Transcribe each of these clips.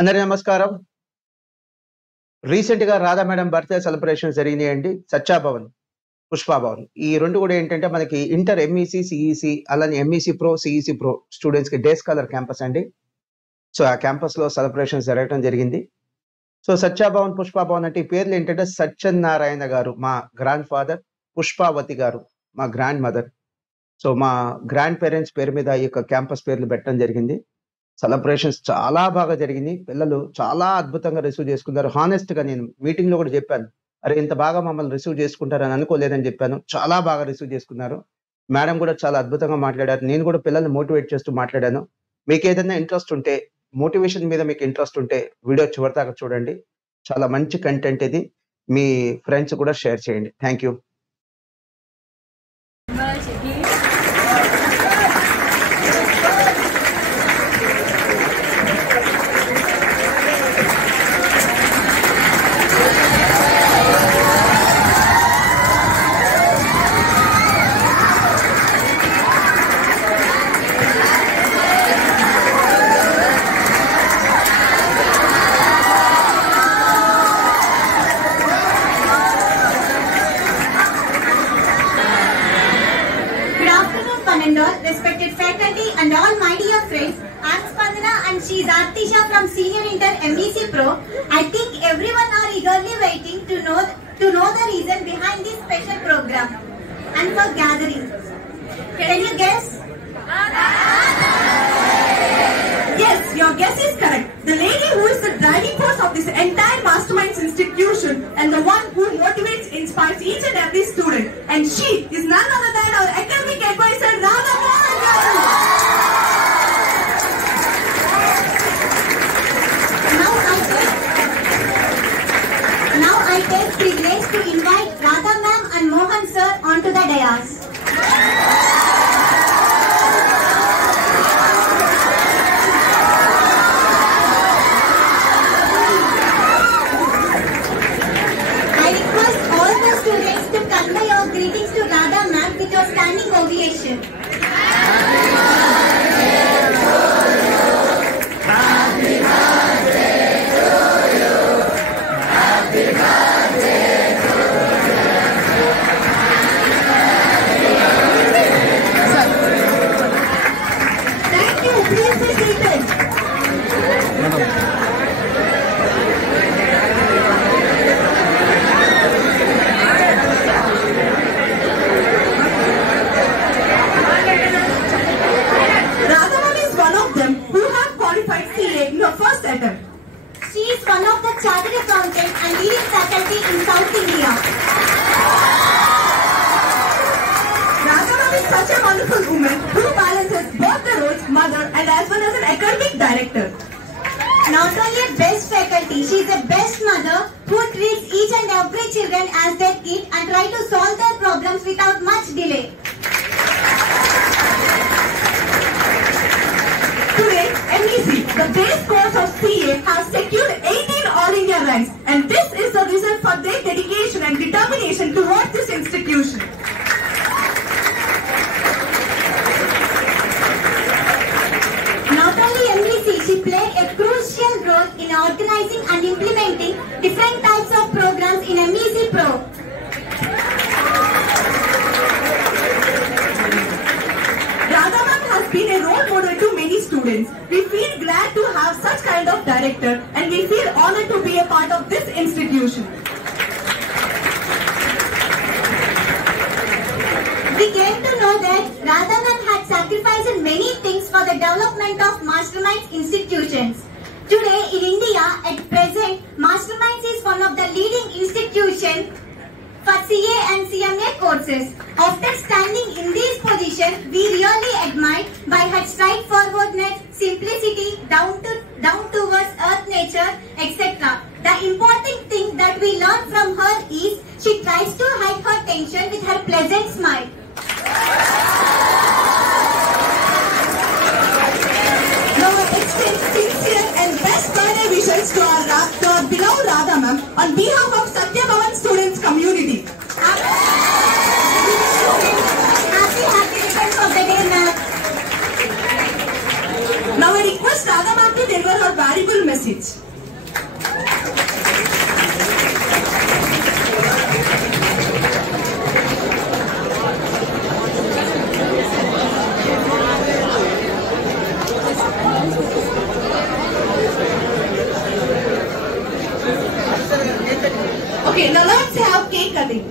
అందరి నమస్కారం. రీసెంట్‌గా రాధా మేడం బర్త్‌డే సెలబ్రేషన్స్ జరిగినాయండి. సత్యాభవన్, పుష్పాభవన్. ఈ 2 కూడా ఏంటంటే మనకి ఇంటర్ ఎంఈసీ, సీఈసీ అలానే ఎంఈసీ ప్రో, సీఈసీ ప్రో స్టూడెంట్స్‌కి డే స్కాలర్ క్యాంపస్ అండి. సో, ఆ క్యాంపస్‌లో సెలబ్రేషన్స్ జరగటం జరిగింది. సో, సత్యాభవన్, పుష్పాభవన్ అంటే ఈ పేర్లు ఏంటంటే సత్యనారాయణ గారు మా గ్రాండ్ ఫాదర్, పుష్పావతి గారు మా గ్రాండ్ మదర్. సో, మా గ్రాండ్ పేరెంట్స్ పేరు మీద ఈ యొక్క క్యాంపస్ పేర్లు పెట్టడం జరిగింది. సెలబ్రేషన్స్ చాలా బాగా జరిగినాయి. పిల్లలు చాలా అద్భుతంగా రిసీవ్ చేసుకున్నారు. హానెస్ట్‌గా నేను మీటింగ్‌లో కూడా చెప్పాను. అరే! ఇంత బాగా మమ్మల్ని రిసీవ్ చేసుకుంటారని అనుకోలేదని చెప్పాను. చాలా బాగా రిసీవ్ చేసుకున్నారు. మేడం కూడా చాలా అద్భుతంగా మాట్లాడారు. నేను కూడా పిల్లల్ని మోటివేట్ చేస్తూ మాట్లాడాను. మీకేదైనా ఇంట్రెస్ట్ ఉంటే, మోటివేషన్ మీద మీకు ఇంట్రెస్ట్ ఉంటే వీడియో చివరిదాకా చూడండి. చాలా మంచి కంటెంట్ ఇది. మీ ఫ్రెండ్స్ కూడా షేర్ చేయండి. Thank you. Respected faculty and all my dear friends, I'm Spandana and she's Artisha from Senior Inter MEC Pro. I think everyone are eagerly waiting to know the reason behind this special program and for gathering. Can you guess? Yes, your guess is correct. The lady who is the driving force of this entire Masterminds institution and the one who motivates, inspires each and every student. And she is none other than our academic advisor, Radha Mohan Garu. Now I take privilege to invite Radha ma'am and Mohan sir onto the dais. Greetings to Radha ma'am with your standing ovation. Happy birthday to you. Happy birthday to you. Thank you. Please be seated. She is one of the chartered accountants and leading faculty in South India. Radha is such a wonderful woman who balances both the roles, mother and as well as an academic director. Not only a best faculty, she is a best mother who treats each and every children as their kid and try to solve their problems without much delay. Today, MEC, the base course of CA, has secured 18 All India ranks, and this is the result for their dedication and determination towards this institution. Not only MEC, she played a crucial role in organizing and implementing different types of programs in MEC Pro. Been a role model to many students. We feel glad to have such kind of director and we feel honored to be a part of this institution. We came to know that Radha ma'am had sacrificed many things for the development of Masterminds institutions. Today in India, at present, Masterminds is one of the leading institutions for CA and CMA courses. After standing in this position, we really admire by her straightforwardness, simplicity, down towards earth nature, etc. The important thing that we learn from her is she tries to hide her tension with her pleasant smile. Now I extend sincere and best birthday wishes to our beloved Radha ma'am on behalf of Satyabhavan students community. Happy returns of the day, ma'am. Now I request request Radha ma'am to deliver her valuable message. Okay, now let's have cake cutting.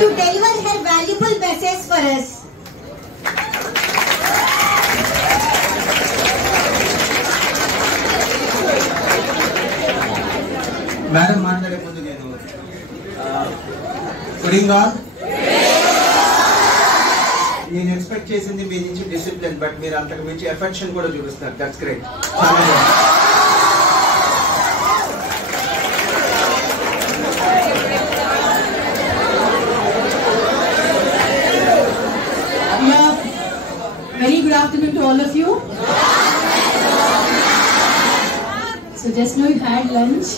To deliver her valuable message for us. Madam మాట్లాడే ముందు నేను నేను expect చేసింది మీ నుంచి discipline, but మీరు అంతకు మించి affection కూడా చూపిస్తారు. That's great. Very good afternoon to all of you. So just now you had lunch.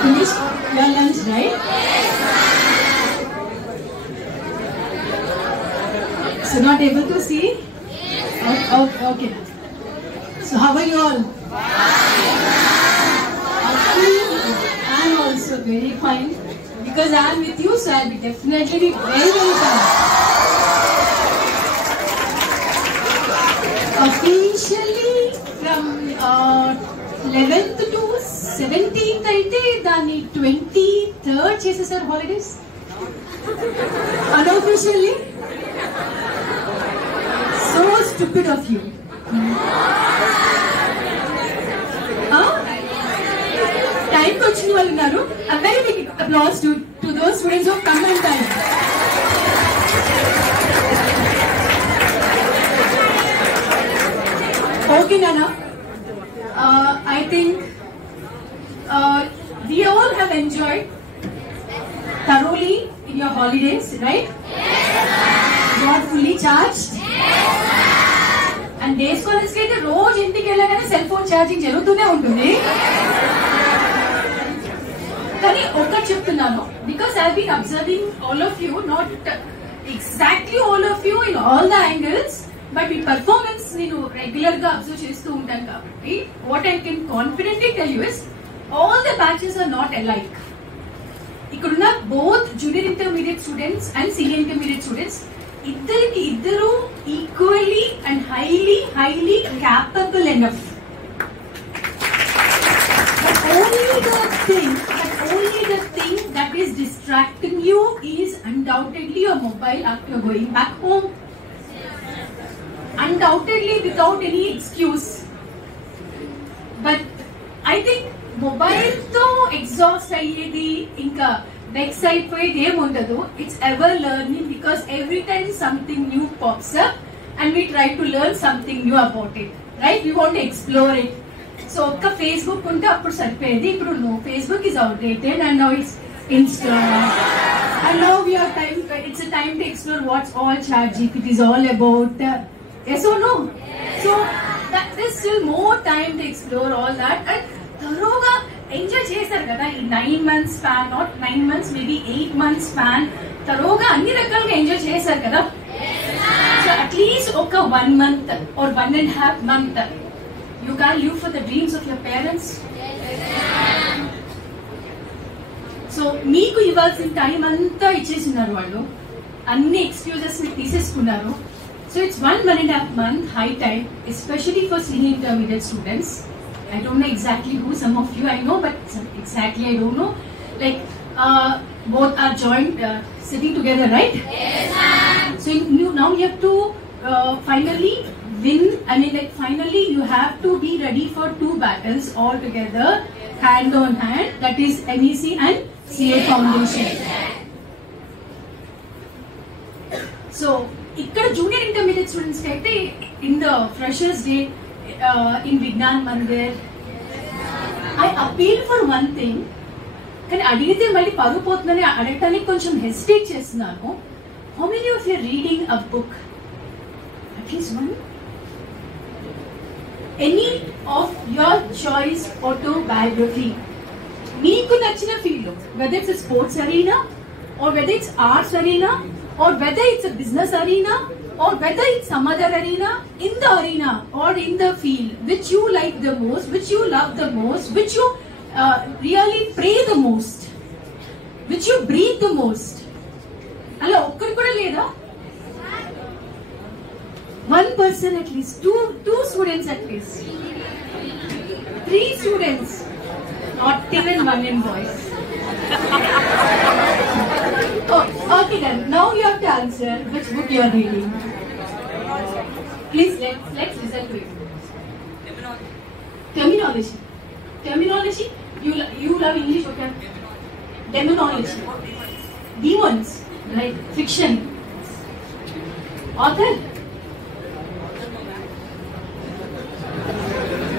Finished your lunch, right? So not able to see? Okay. So how are you all? I'm also very fine. Because I'm with you, so I'll be definitely very, very fine. Officially from 11th to 17th అయితే దాన్ని 23rd చేసేసారు holidays. Unofficially, so stupid of you. టైంకి వచ్చిన వాళ్ళు ఉన్నారు. A very big applause to those students who have come on time. Okay, Nana. I think we all have enjoyed thoroughly in your holidays, right? Got fully charged. And day scholars ke the roz intiki ellagane cell phone charging jarugutune untundi. Kani okka cheptunnanu because I have been observing all of you, not exactly all of you in all the angles. But in performance, నేను regular గా observe చేస్తూ ఉంటాను కాబట్టి what I can confidently tell you is all the batches are not alike. ఇక్కడున్న both junior intermediate students and senior intermediate students ఇద్దరు equally and highly capable enough. But only the thing that we is distracting you is undoubtedly your mobile after you're going back home. Undoubtedly, without any excuse. But I think mobile to exhaust ayyedi inka vex అయిపోయేది ఏం ఉండదు. It's ever learning because every time something new pops up and we try to learn something new about it. Right? We want to explore it. So ఒక్క Facebook ఉంటే అప్పుడు సరిపోయేది. ఇప్పుడు no, Facebook is outdated and now it's Instagram. And now it's a time to explore what's all ChatGPT is all about. Yes or no? So there's still more time to explore all that and thoroughly enjoy చేశారు కదా ఈ 9 months span, not 9 months, maybe 8 months span. thoroughly అన్ని రకాలుగా enjoy చేశారు కదా. So at least ఒక 1 month or 1.5 month you can live for the dreams of your parents. So మీకు ఇవ్వాల్సిన టైం అంతా ఇచ్చేసినారు వాళ్ళు, అన్ని ఎక్స్క్యూజెస్ ని తీసేసుకున్నారు. So it's 1.5 month high time, especially for senior intermediate students. I don't know exactly who, some of you I know, but exactly I don't know. Like both are joined, sitting together, right? Yes, ma'am. So now you have to finally win. I mean, like finally you have to be ready for 2 battles all together, hand on hand. That is MEC and CA Foundation. So ఇక్కడ junior intermediate students కి అయితే in the freshers day in Vignan Mandir I appeal for one thing. కానీ అడిగితే మళ్ళీ పరుగు పోతుందని అడగటానికి కొంచెం హెసిటేట్ చేస్తున్నాను. How many of you reading a book? At least one. Any of your choice autobiography, మీకు నచ్చిన field, whether it's sports arena or whether it's arts arena or whether it's a business arena or whether it's some other arena, in the arena or in the field which you like the most, which you love the most, which you really pray the most, which you breathe the most. Alla okkari kuda leda? One person at least, two students at least, 3 students, not even one in boys. Oh, okay then. Now you have to answer which book you are reading. Please let's listen to it. Terminology. Terminology. You love English, okay? Demonology. Demons, right? Fiction. Author.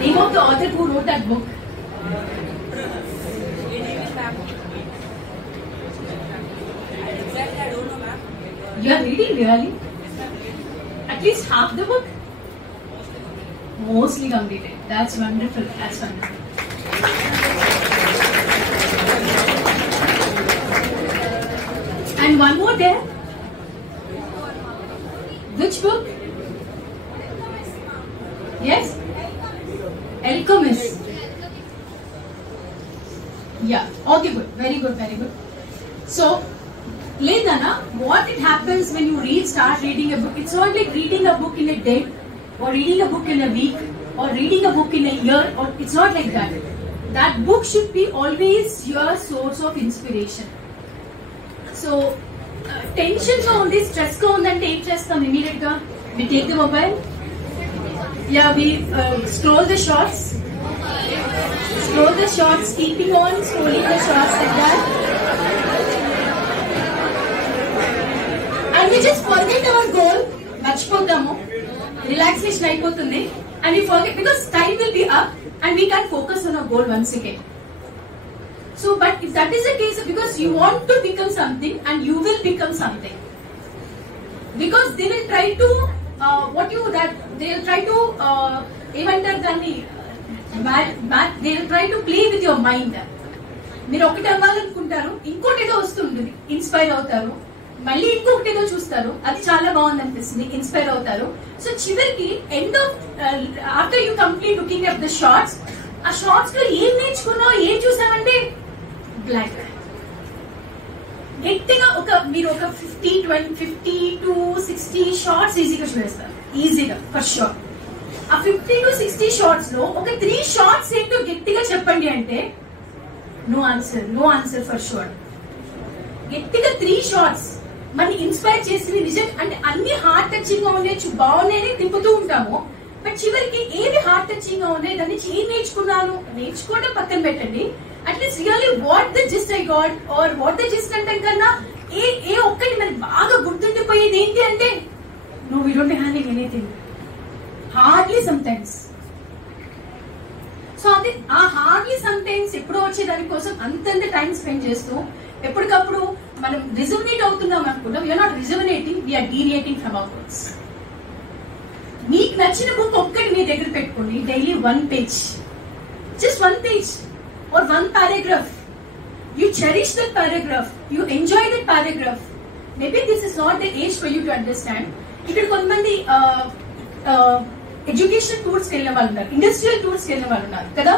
Name of the author who wrote that book. You are reading really? At least half the book? Mostly completed. That's wonderful. That's wonderful. And one more there. Which book? Yes? Alchemist. Yeah. Okay, good. Very good. Very good. So, Ledana, what it happens when you start reading a book, it's not like reading a book in a day or reading a book in a week or reading a book in a year, or it's not like that. That book should be always your source of inspiration. So, tension so on this, stress go on, then take stress come immediately. We take the mobile. Yeah, we scroll the shorts. Scroll the shorts, keeping on scrolling the shorts like that. And we just forget our goal, మర్చిపోతాము, relaxation అయిపోతుంది, and we forget because time will be up and we can't focus on our goal once again. So, but if that is the case, because you want to become something and you will become something, because they will try to they will try to ఏమంటారు దాన్ని, they will try to play with your mind. మీరు ఒకటి అవ్వాలనుకుంటారు, ఇంకోటి ఏదో వస్తుంటుంది, inspire అవుతారు, మళ్ళీ ఇంకొకటి ఏదో చూస్తారు, అది చాలా బాగుంది అనిపిస్తుంది, ఇన్స్పైర్ అవుతారు. సో చివరికి end of after you complete looking at the shorts, ఆ షార్ట్స్ లో ఏం నేర్చుకున్నావు, ఏం చూసామంటే బ్లాక్. గట్టిగా మీరు ఒక 50 to 60 షార్ట్స్ ఈజీగా చూస్తారు, ఈజీగా ఫర్ షూర్. ఆ 50 to 60 షార్ట్స్ లో ఒక 3 షార్ట్స్ ఏంటో గట్టిగా చెప్పండి అంటే నో ఆన్సర్ ఫర్ షూర్. గట్టిగా 3 షార్ట్స్ మన ఇన్స్పైర్ చేసి నిజం అంటే అన్ని హార్ట్ టచింగ్ గా ఉన్నాయి, బాగున్నాయని తిప్పుతూ ఉంటాము. బట్ చివరికి ఏది హార్ట్ టచింగ్ గా ఉన్నాయి, దాన్ని ఏం నేర్చుకున్నాను, నేర్చుకోవడం పక్కన పెట్టండి. At least really what the gist I got or what the gist అంటే కన్నా ఏ ఒక్కటి మనకి బాగా గుర్తుండిపోయేది ఏంటి అంటే no we don't handle anything hardly sometimes. So అది ఆ హార్డ్లీ సమ్ టైమ్స్ ఎప్పుడో వచ్చే దానికోసం అంతంత టైం స్పెండ్ చేస్తూ ఎప్పటికప్పుడు మనం రిజర్వేట్ అవుతున్నాం అనుకుంటాం. We're not reservating, we're deviating from our works. మీకు నచ్చిన బుక్ ఒక్కటి మీ దగ్గర పెట్టుకోండి, daily 1 page, just 1 page or 1 paragraph. You cherish that paragraph, you enjoy that paragraph. Maybe this is not the age for you to understand. ఇక్కడ కొంతమంది education tours వెళ్ళిన వాళ్ళు ఉన్నారు, ఇండస్ట్రియల్ టూర్స్ వెళ్ళిన వాళ్ళు ఉన్నారు కదా.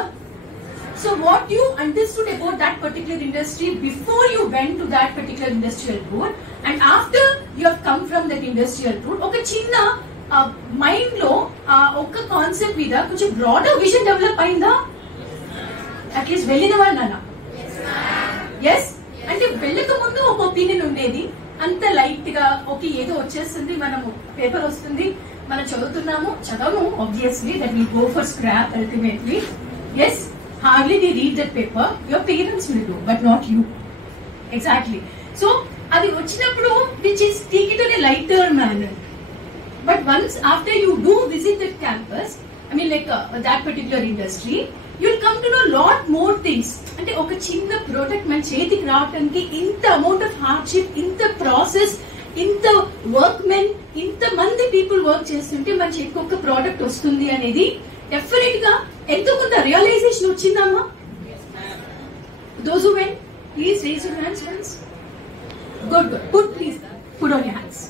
So what you understood about that particular industry before you went to that particular industrial tour and after you have come from that industrial tour, ఒక చిన్న మైండ్ లో ఒక కాన్సెప్ట్ మీద కొంచెం బ్రాడర్ విజన్ డెవలప్ అయిందా? అట్లీస్ట్ వెళ్ళిన వాళ్ళనా? Yes. అంటే వెళ్ళక ముందు ఒక ఒపీనియన్ ఉండేది, అంత లైట్ గా ఓకే ఏదో వచ్చేస్తుంది, మనము పేపర్ వస్తుంది, మనం చదవము obviously, that will go for scrap ultimately. Yes, hardly we read that paper, your parents will do but not you. Exactly. So అది వచ్చినప్పుడు which is take it on a lighter manner. But once after you do visit that campus, I mean like that particular industry, you'll come to know lot more things. అంటే ఒక చిన్న product మన చేతికి రావడానికి ఇంత amount of hardship, ఇంత process, ఇంత work men, ఇంత మంది పీపుల్ వర్క్ చేస్తుంటే మన చేతికి ఒక ప్రోడక్ట్ వస్తుంది అనేది డెఫినెట్ గా ఎంతో కొంత రియలైజేషన్ వచ్చిందమ్మా. Those who went, please raise your hands once. Good. Please put on your hands.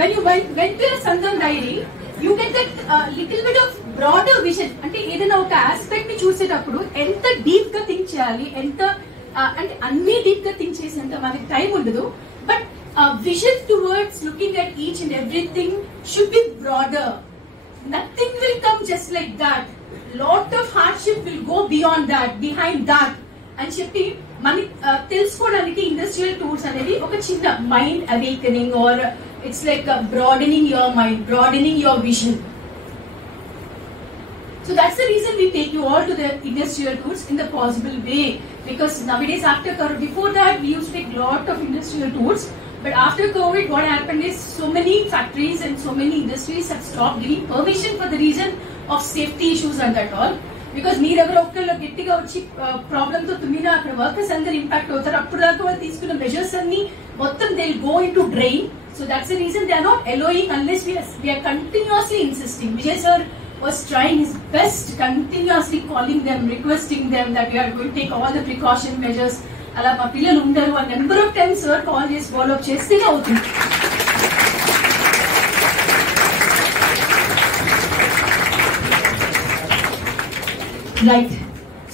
When you went to your Sangam diary, you get that little bit of broader vision. అంటే ఏదైనా ఒక aspect ని చూసేటప్పుడు ఎంత deep గా think చేయాలి, ఎంత అంటే అన్ని డీప్ గా థింక్ చేసేంత మనకి టైం ఉండదు. But vision towards looking at each and everything should be broader. Nothing will come just like that. Lot of hardship will go beyond that, behind that అని చెప్పి మనకి తెలుసుకోవడానికి ఇండస్ట్రియల్ టూర్స్ అనేది ఒక చిన్న mind awakening or it's like broadening your mind, broadening your vision. So that's the reason we take you all to the industrial tours in the possible way, because nowadays after COVID, before that we used to take lot of industrial tours, but after COVID what happened is so many factories and so many industries have stopped giving permission for the reason of safety issues and that all. Because మీరు ఎవరో ఒక్కళ్ళు గట్టిగా వచ్చి problem తో తుమ్మినా అక్కడ workers అందరు impact అవుతారు. అప్పుడు దాకా వాళ్ళు తీసుకున్న మెజర్స్ అన్ని మొత్తం they will go in to drain. So that's the reason they are not allowing unless we are continuously insisting. Vijay sir was trying his best, continuously calling them, requesting them that we are going to take all the precaution measures. Ala ma pillalu undaru a number of times sir call chesi follow up chestene avutundi. Right.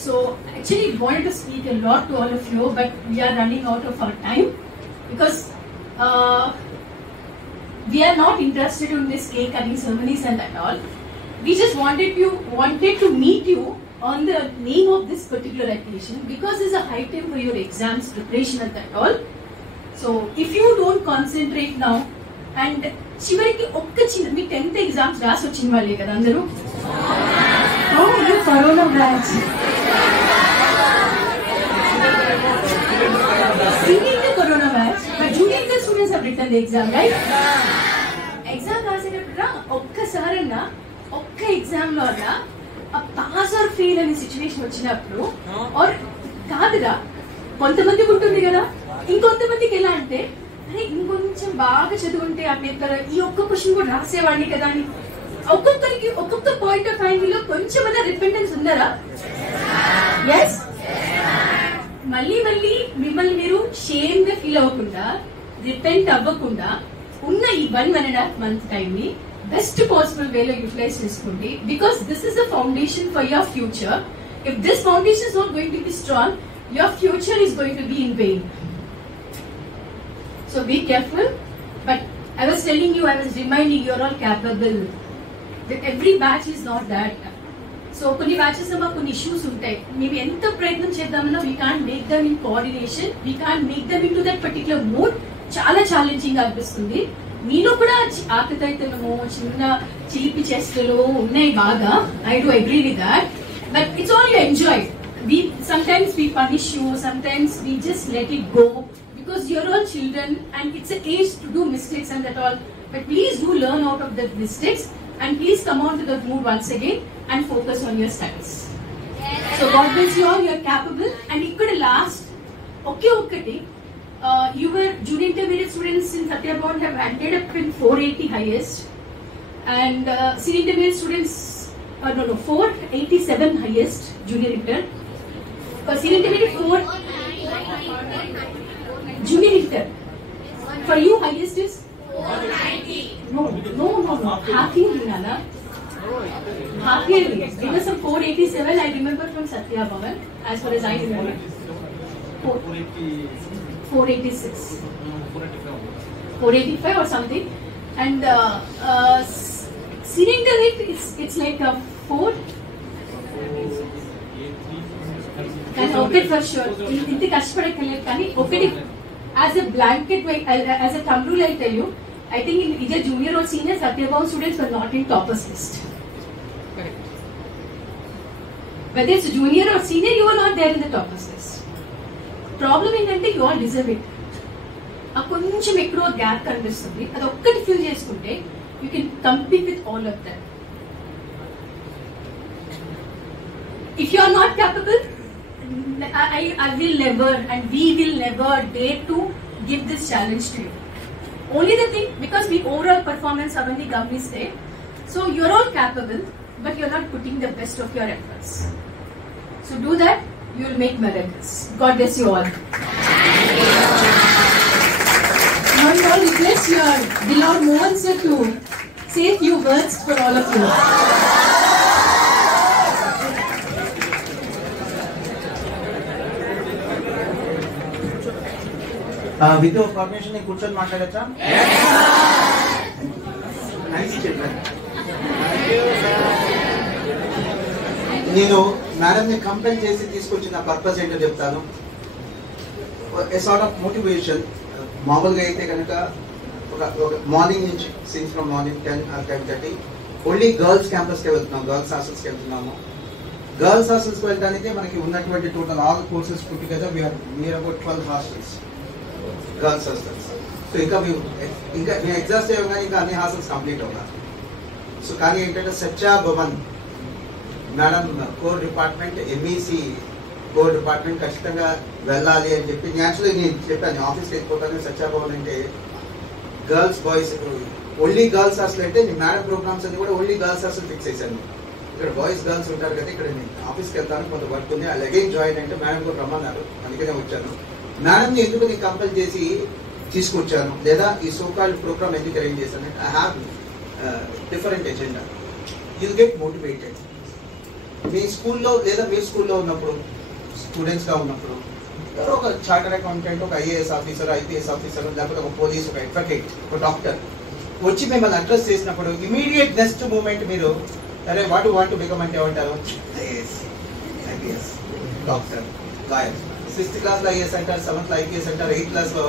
So actually we wanted to speak a lot to all of you, but we are running out of our time because we are not interested in this cake cutting ceremonies and that all. We just wanted to meet you on the name of this particular occasion because it's a high time for your exams preparation and that all. So if you don't concentrate now and చివరికి ఒక్క చిన్న మీ 10th exams రాసి వచ్చిన వాళ్ళే కదా అందరూ? Corona batch corona batch but junior గా students have written the exam right. Exam రాసేటప్పుడు ఒక్కసారన్నా ఒక్క ఎగ్జామ్ లో అన్నా పాస్ ఆర్ ఫెయిల్ అనే సిచ్యువేషన్ వచ్చినప్పుడు ఆర్ కాదురా కొంతమందికి ఉంటుంది కదా, ఇంకొంతమందికి ఎలా అంటే అరే ఇంకొంచెం బాగా చదువుంటే ఆ పేపర్ ఈ ఒక్క క్వశ్చన్ కూడా రాసేవాడిని కదా అని ఒక్కొక్కరికి ఒక్కొక్క పాయింట్ ఆఫ్ టైం లో కొంచెమైనా రిపెండెన్స్ ఉందరా? ఎస్. మళ్ళీ మిమ్మల్ని మీరు షేమ్ గా ఫీల్ అవ్వకుండా, రిపెంట్ అవ్వకుండా ఉన్న ఈ 1.5 month టైం ని బెస్ట్ పాసిబుల్ వేలో యూటిలైజ్ చేసుకోండి. Because this is the foundation for your future. If this foundation is not going to be strong, your future is going to be in vein. So be careful. But I was telling you, I was reminding you are all capable. Every batch is not that. So కొన్ని batches లో కొన్ని issues ఉంటాయి. మేము ఎంత ప్రయత్నం చేద్దామన్నా we can't make them in coordination, we can't make them in to that particular mood. చాలా challenging అనిపిస్తుంది. మీలో కూడా ఆకతాయితనము, చిన్న చిలిపి చేష్టలు ఉన్నాయి బాగా. I do agree with that, but it's all you enjoy. Sometimes we punish you, sometimes we just let it go because you're all children and it's an age to do mistakes and that all. But please do learn out of the mistakes and please come on to the mood once again and focus on your studies. Yes. So God bless you all, you're capable. And ikkada last, okay, your junior intermediate students in Satyabhavan have ended up in 480 highest, and senior intermediate students 487 highest junior inter. Senior intermediate 4 junior inter. For you highest is 490. No. Half yearly, Nana. Half yearly. There was some 487. I remember from Satyabhavan. As far as I remember. 486. 485 or something. And senior intermediate, it's like a 4. And okay, for sure. Inti kashpadakaledu kani okati as a blanket way, as a thumb rule, I'll tell you. I think in either junior or senior, Satyabhavan students were not in toppers list. Correct. Whether it's junior or senior, you are not there in the toppers list. Problem ఏంటంటే you all deserve it. ఆ కొంచెం ఎక్కడో gap కనిపిస్తుంది, అది ఒక్కటి fill చేసుకుంటే you can compete with all of them. If you are not capable, I will never and we will never dare to give this challenge to you. Only the thing, because we overall performance avandi gamniste, so you are all capable, but you are not putting the best of your efforts. So do that, you will make miracles. God bless you all. Now you all request your beloved Mohan sir to say a few words for all of you. With your permission నేను కూర్చొని మాట్లాడచ్చా? నేను మేడంని complaint చేసి తీసుకొచ్చిన purpose ఏంటో చెప్తాను. A sort of motivation. మామూలుగా అయితే కనుక ఒక మార్నింగ్ నుంచి since from morning 10 or 10:30 only girls క్యాంపస్కి వెళ్తున్నాం, గర్ల్స్ హాస్టల్స్కి వెళ్తున్నాము. గర్ల్స్ హాస్టల్స్కి వెళ్ళడానికి మనకి ఉన్నటువంటి total all courses put together we're about 12 hostels, girls hostels. So ఇంకా మేము ఎగ్జాస్ట్ చేయగానే ఇంకా అన్ని హాస్టల్స్ కంప్లీట్ అవ్వాలి. సో కానీ ఏంటంటే Satyabhavan madam core department, MEC core department ఖచ్చితంగా వెళ్ళాలి అని చెప్పి న్యాచురల్లీ నేను చెప్పాను. ఆఫీస్కి వెళ్ళిపోతాను. సత్యాభవన్ అంటే girls boys only girls hostel అంటే నేను మేడం ప్రోగ్రామ్స్ అన్ని కూడా ఓన్లీ గర్ల్స్ హాస్టల్ ఫిక్స్ చేశాను. ఇక్కడ బాయ్స్ గర్ల్స్ ఉంటారు కదా, ఇక్కడ నేను ఆఫీస్కి వెళ్తాను, కొంత వర్క్ ఉంది, వాళ్ళు అగైన్ జాయిన్ అంటే మేడం కూడా రమ్మన్నారు, అందుకనే వచ్చాను. మేడంని ఎందుకు నేను కంపల్ చేసి తీసుకొచ్చాను లేదా ఈ సోకాల్డ్ ప్రోగ్రామ్ ఎందుకు అరేంజ్ చేశాను అంటే I have different agenda. You get motivated. మీ స్కూల్లో లేదా మీ స్కూల్లో ఉన్నప్పుడు స్టూడెంట్స్గా ఉన్నప్పుడు ఎవరో ఒక చార్టర్డ్ అకౌంటెంట్, ఒక ఐఏఎస్ ఆఫీసర్, ఐపీఎస్ ఆఫీసర్, లేకపోతే ఒక పోలీస్, ఒక అడ్వకేట్, ఒక డాక్టర్ వచ్చి మిమ్మల్ని అడ్రస్ చేసినప్పుడు ఇమీడియట్ నెక్స్ట్ మూమెంట్ మీరు అరే వాట్ టు బికమ్ అంటే ఏమంటారు? IAS, doctor, lawyer. 6th క్లాస్లో ఐఏఎస్ అంటారు, 7th ఐపీఎస్ అంటారు, 8th క్లాస్లో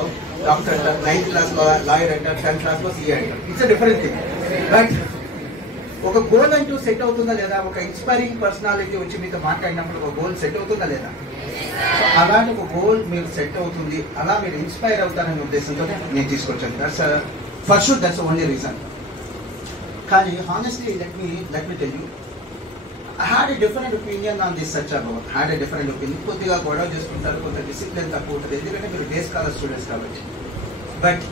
డాక్టర్ అంటారు, 9th క్లాస్లో లాయర్ అంటారు, 10th క్లాస్లో సిఏ అంటారు. It's a different thing. But ఒక గోల్ అంటూ సెట్ అవుతుందా లేదా? ఒక ఇన్స్పైరింగ్ పర్సనాలిటీ వచ్చి మీతో మాట్లాడినప్పుడు ఒక గోల్ సెట్ అవుతుందా లేదా? అలాంటి ఒక గోల్ మీరు సెట్ అవుతుంది, అలా మీరు ఇన్స్పైర్ అవుతారనే ఉద్దేశంతో నేను తీసుకొచ్చాను. That's for sure, that's only reason. కానీ honestly let me tell you, I had a different opinion on this Sathyabhavan. Had a different opinion. కొద్దిగా గొడవ చేసుకుంటారు, కొంత డిసిప్లిన్ తక్కువ ఉంటుంది, ఎందుకంటే మీరు డే స్కాలర్ స్టూడెంట్స్ కాబట్టి. బట్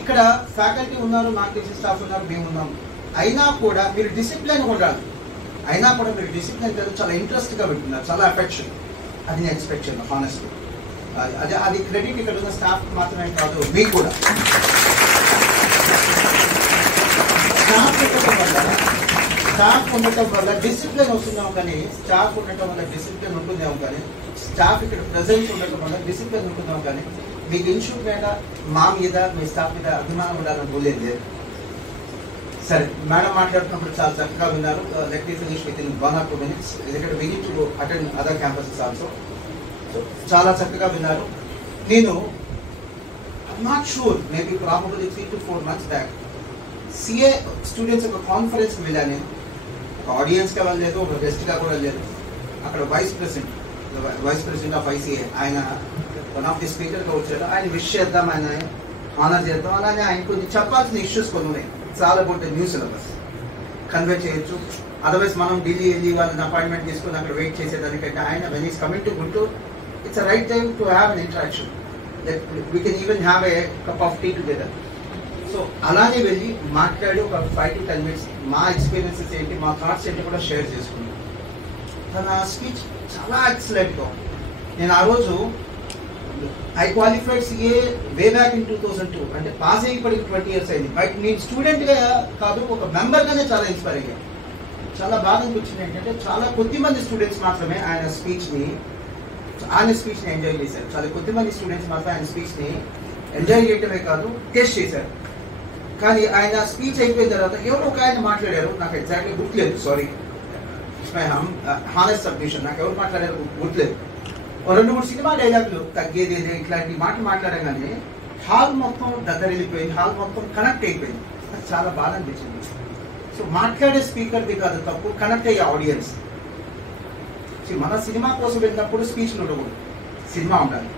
ఇక్కడ ఫ్యాకల్టీ ఉన్నారు, నాకు తెలిసిన స్టాఫ్ ఉన్నారు, మేము ఉన్నాం. అయినా కూడా మీరు డిసిప్లిన్ ఉండాలి. అయినా కూడా మీరు డిసిప్లిన్ కాదు, చాలా ఇంట్రెస్ట్గా పెట్టుకున్నారు, చాలా అఫెక్షన్. అది నేను ఎక్స్పెక్ట్ చేయను హానెస్ట్లీ. అది క్రెడిట్ ఇక్కడ ఉన్న స్టాఫ్ మాత్రమే కాదు, మీకు కూడా. స్టాఫ్ ఉండటం వల్ల డిసిప్లిన్ వస్తున్నాం, కానీ స్టాఫ్ ఉండటం వల్ల డిసిప్లిన్ ఉంటుందేమో, కానీ స్టాఫ్ ఇక్కడ ప్రెజెన్స్ ఉండటం వల్ల డిసిప్లిన్ ఉంటుందేమో, కానీ మీకు ఇన్స్టిట్యూట్ మీద, మా మీద, మీ స్టాఫ్ మీద అభిమానం ఉండాలని పోలేదు. సరే, మేడం మాట్లాడుతున్నప్పుడు చాలా చక్కగా విన్నారు. Let me finish with in 1 or 2 minutes. ఎందుకంటే we need to attend other campuses also. చాలా చక్కగా విన్నారు. నేను not sure, maybe probably 3 to 4 months back CA students ఒక కాన్ఫరెన్స్కి వెళ్ళాను. నేను ఒక ఆడియన్స్గా వెళ్ళలేదు, ఒక గెస్ట్గా కూడా వెళ్ళలేదు. అక్కడ వైస్ ప్రెసిడెంట్ ఆఫ్ ఐసీఏ ఆయన వన్ ఆఫ్ ది స్పీకర్గా వచ్చారు. ఆయన విష్ చేద్దాం, ఆయన ఆనర్ చేద్దాం. అలానే ఆయన కొన్ని చెప్పాల్సిన ఇష్యూస్ కొన్ని ఉన్నాయి. చాలా about the new syllabus convey చేయొచ్చు. అదర్వైజ్ మనం ఢిల్లీ వెళ్ళి వాళ్ళని అపాయింట్మెంట్ తీసుకుని అక్కడ వెయిట్ చేసేదానికంటే ఆయన when is coming to Guntur, it's a right time to have an interaction. We can even have a cup of tea together. So అలానే వెళ్ళి మాట్లాడి ఒక 5 to 10 minutes మా ఎక్స్పీరియన్సెస్ ఏంటి, మా థాట్స్ ఏంటి కూడా షేర్ చేసుకున్నాం. తన స్పీచ్ చాలా ఎక్సలెంట్గా. నేను ఆ రోజు I qualified CA way back in 2002, అంటే పాస్ అయిపోయి 20 years అయింది. బట్ నేను స్టూడెంట్గా కాదు, ఒక మెంబర్గానే చాలా ఇన్స్పైర్ అయ్యాను. చాలా బాగా అనిపించింది ఏంటంటే చాలా కొద్దిమంది స్టూడెంట్స్ మాత్రమే ఆయన స్పీచ్ని ఎంజాయ్ చేశారు. చాలా కొద్దిమంది స్టూడెంట్స్ మాత్రమే ఆయన స్పీచ్ని ఎంజాయ్ చేయటమే కాదు, టెస్ట్ చేశారు. కానీ ఆయన స్పీచ్ అయిపోయిన తర్వాత ఎవరో ఒక ఆయన మాట్లాడారు, నాకు ఎగ్జాక్ట్లీ గుర్తులేదు. సారీ, హానెస్ట్ సబ్మిషన్, నాకు ఎవరు మాట్లాడారు గుర్తులేదు. 2-3 సినిమా డైలాగులు తగ్గేది ఇట్లాంటి మాట్లాడగానే హాల్ మొత్తం దగ్గరెళ్ళిపోయింది, హాల్ మొత్తం కనెక్ట్ అయిపోయింది. నాకు చాలా బాగా అనిపించింది. సో మాట్లాడే స్పీకర్ది కాదు తప్పు, కనెక్ట్ అయ్యే ఆడియన్స్. మన సినిమా కోసం వెళ్ళినప్పుడు స్పీచ్లు ఉండకూడదు, సినిమా ఉండాలి.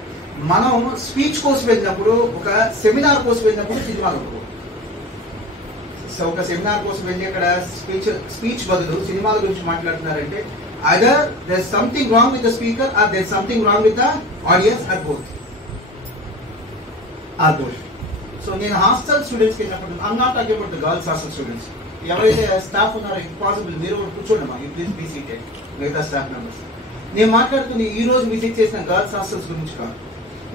మనం స్పీచ్ కోసం వెళ్ళినప్పుడు, ఒక సెమినార్ కోసం వెళ్ళినప్పుడు సినిమాలు ఉండకూడదు. సో ఒక సెమినార్ కోసం వెళ్ళి అక్కడ స్పీచ్ బదులు సినిమాల గురించి మాట్లాడుతున్నారంటే either there's something wrong with the speaker or there's something wrong with the audience or both. So నేను హాస్టల్ స్టూడెంట్స్కి వెళ్ళినప్పుడు, I'm not talking about the girls hostel students, ఎవరైతే స్టాఫ్ ఉన్నారో ఇంపాసిబుల్ మీరు కూర్చోండమ్మా, యూ ప్లీజ్ బీ సీటెడ్, మిగతా staff members. నేను మాట్లాడుతుంది ఈ రోజు విజిట్ చేసిన గర్ల్స్ హాస్టల్స్ గురించి కాదు.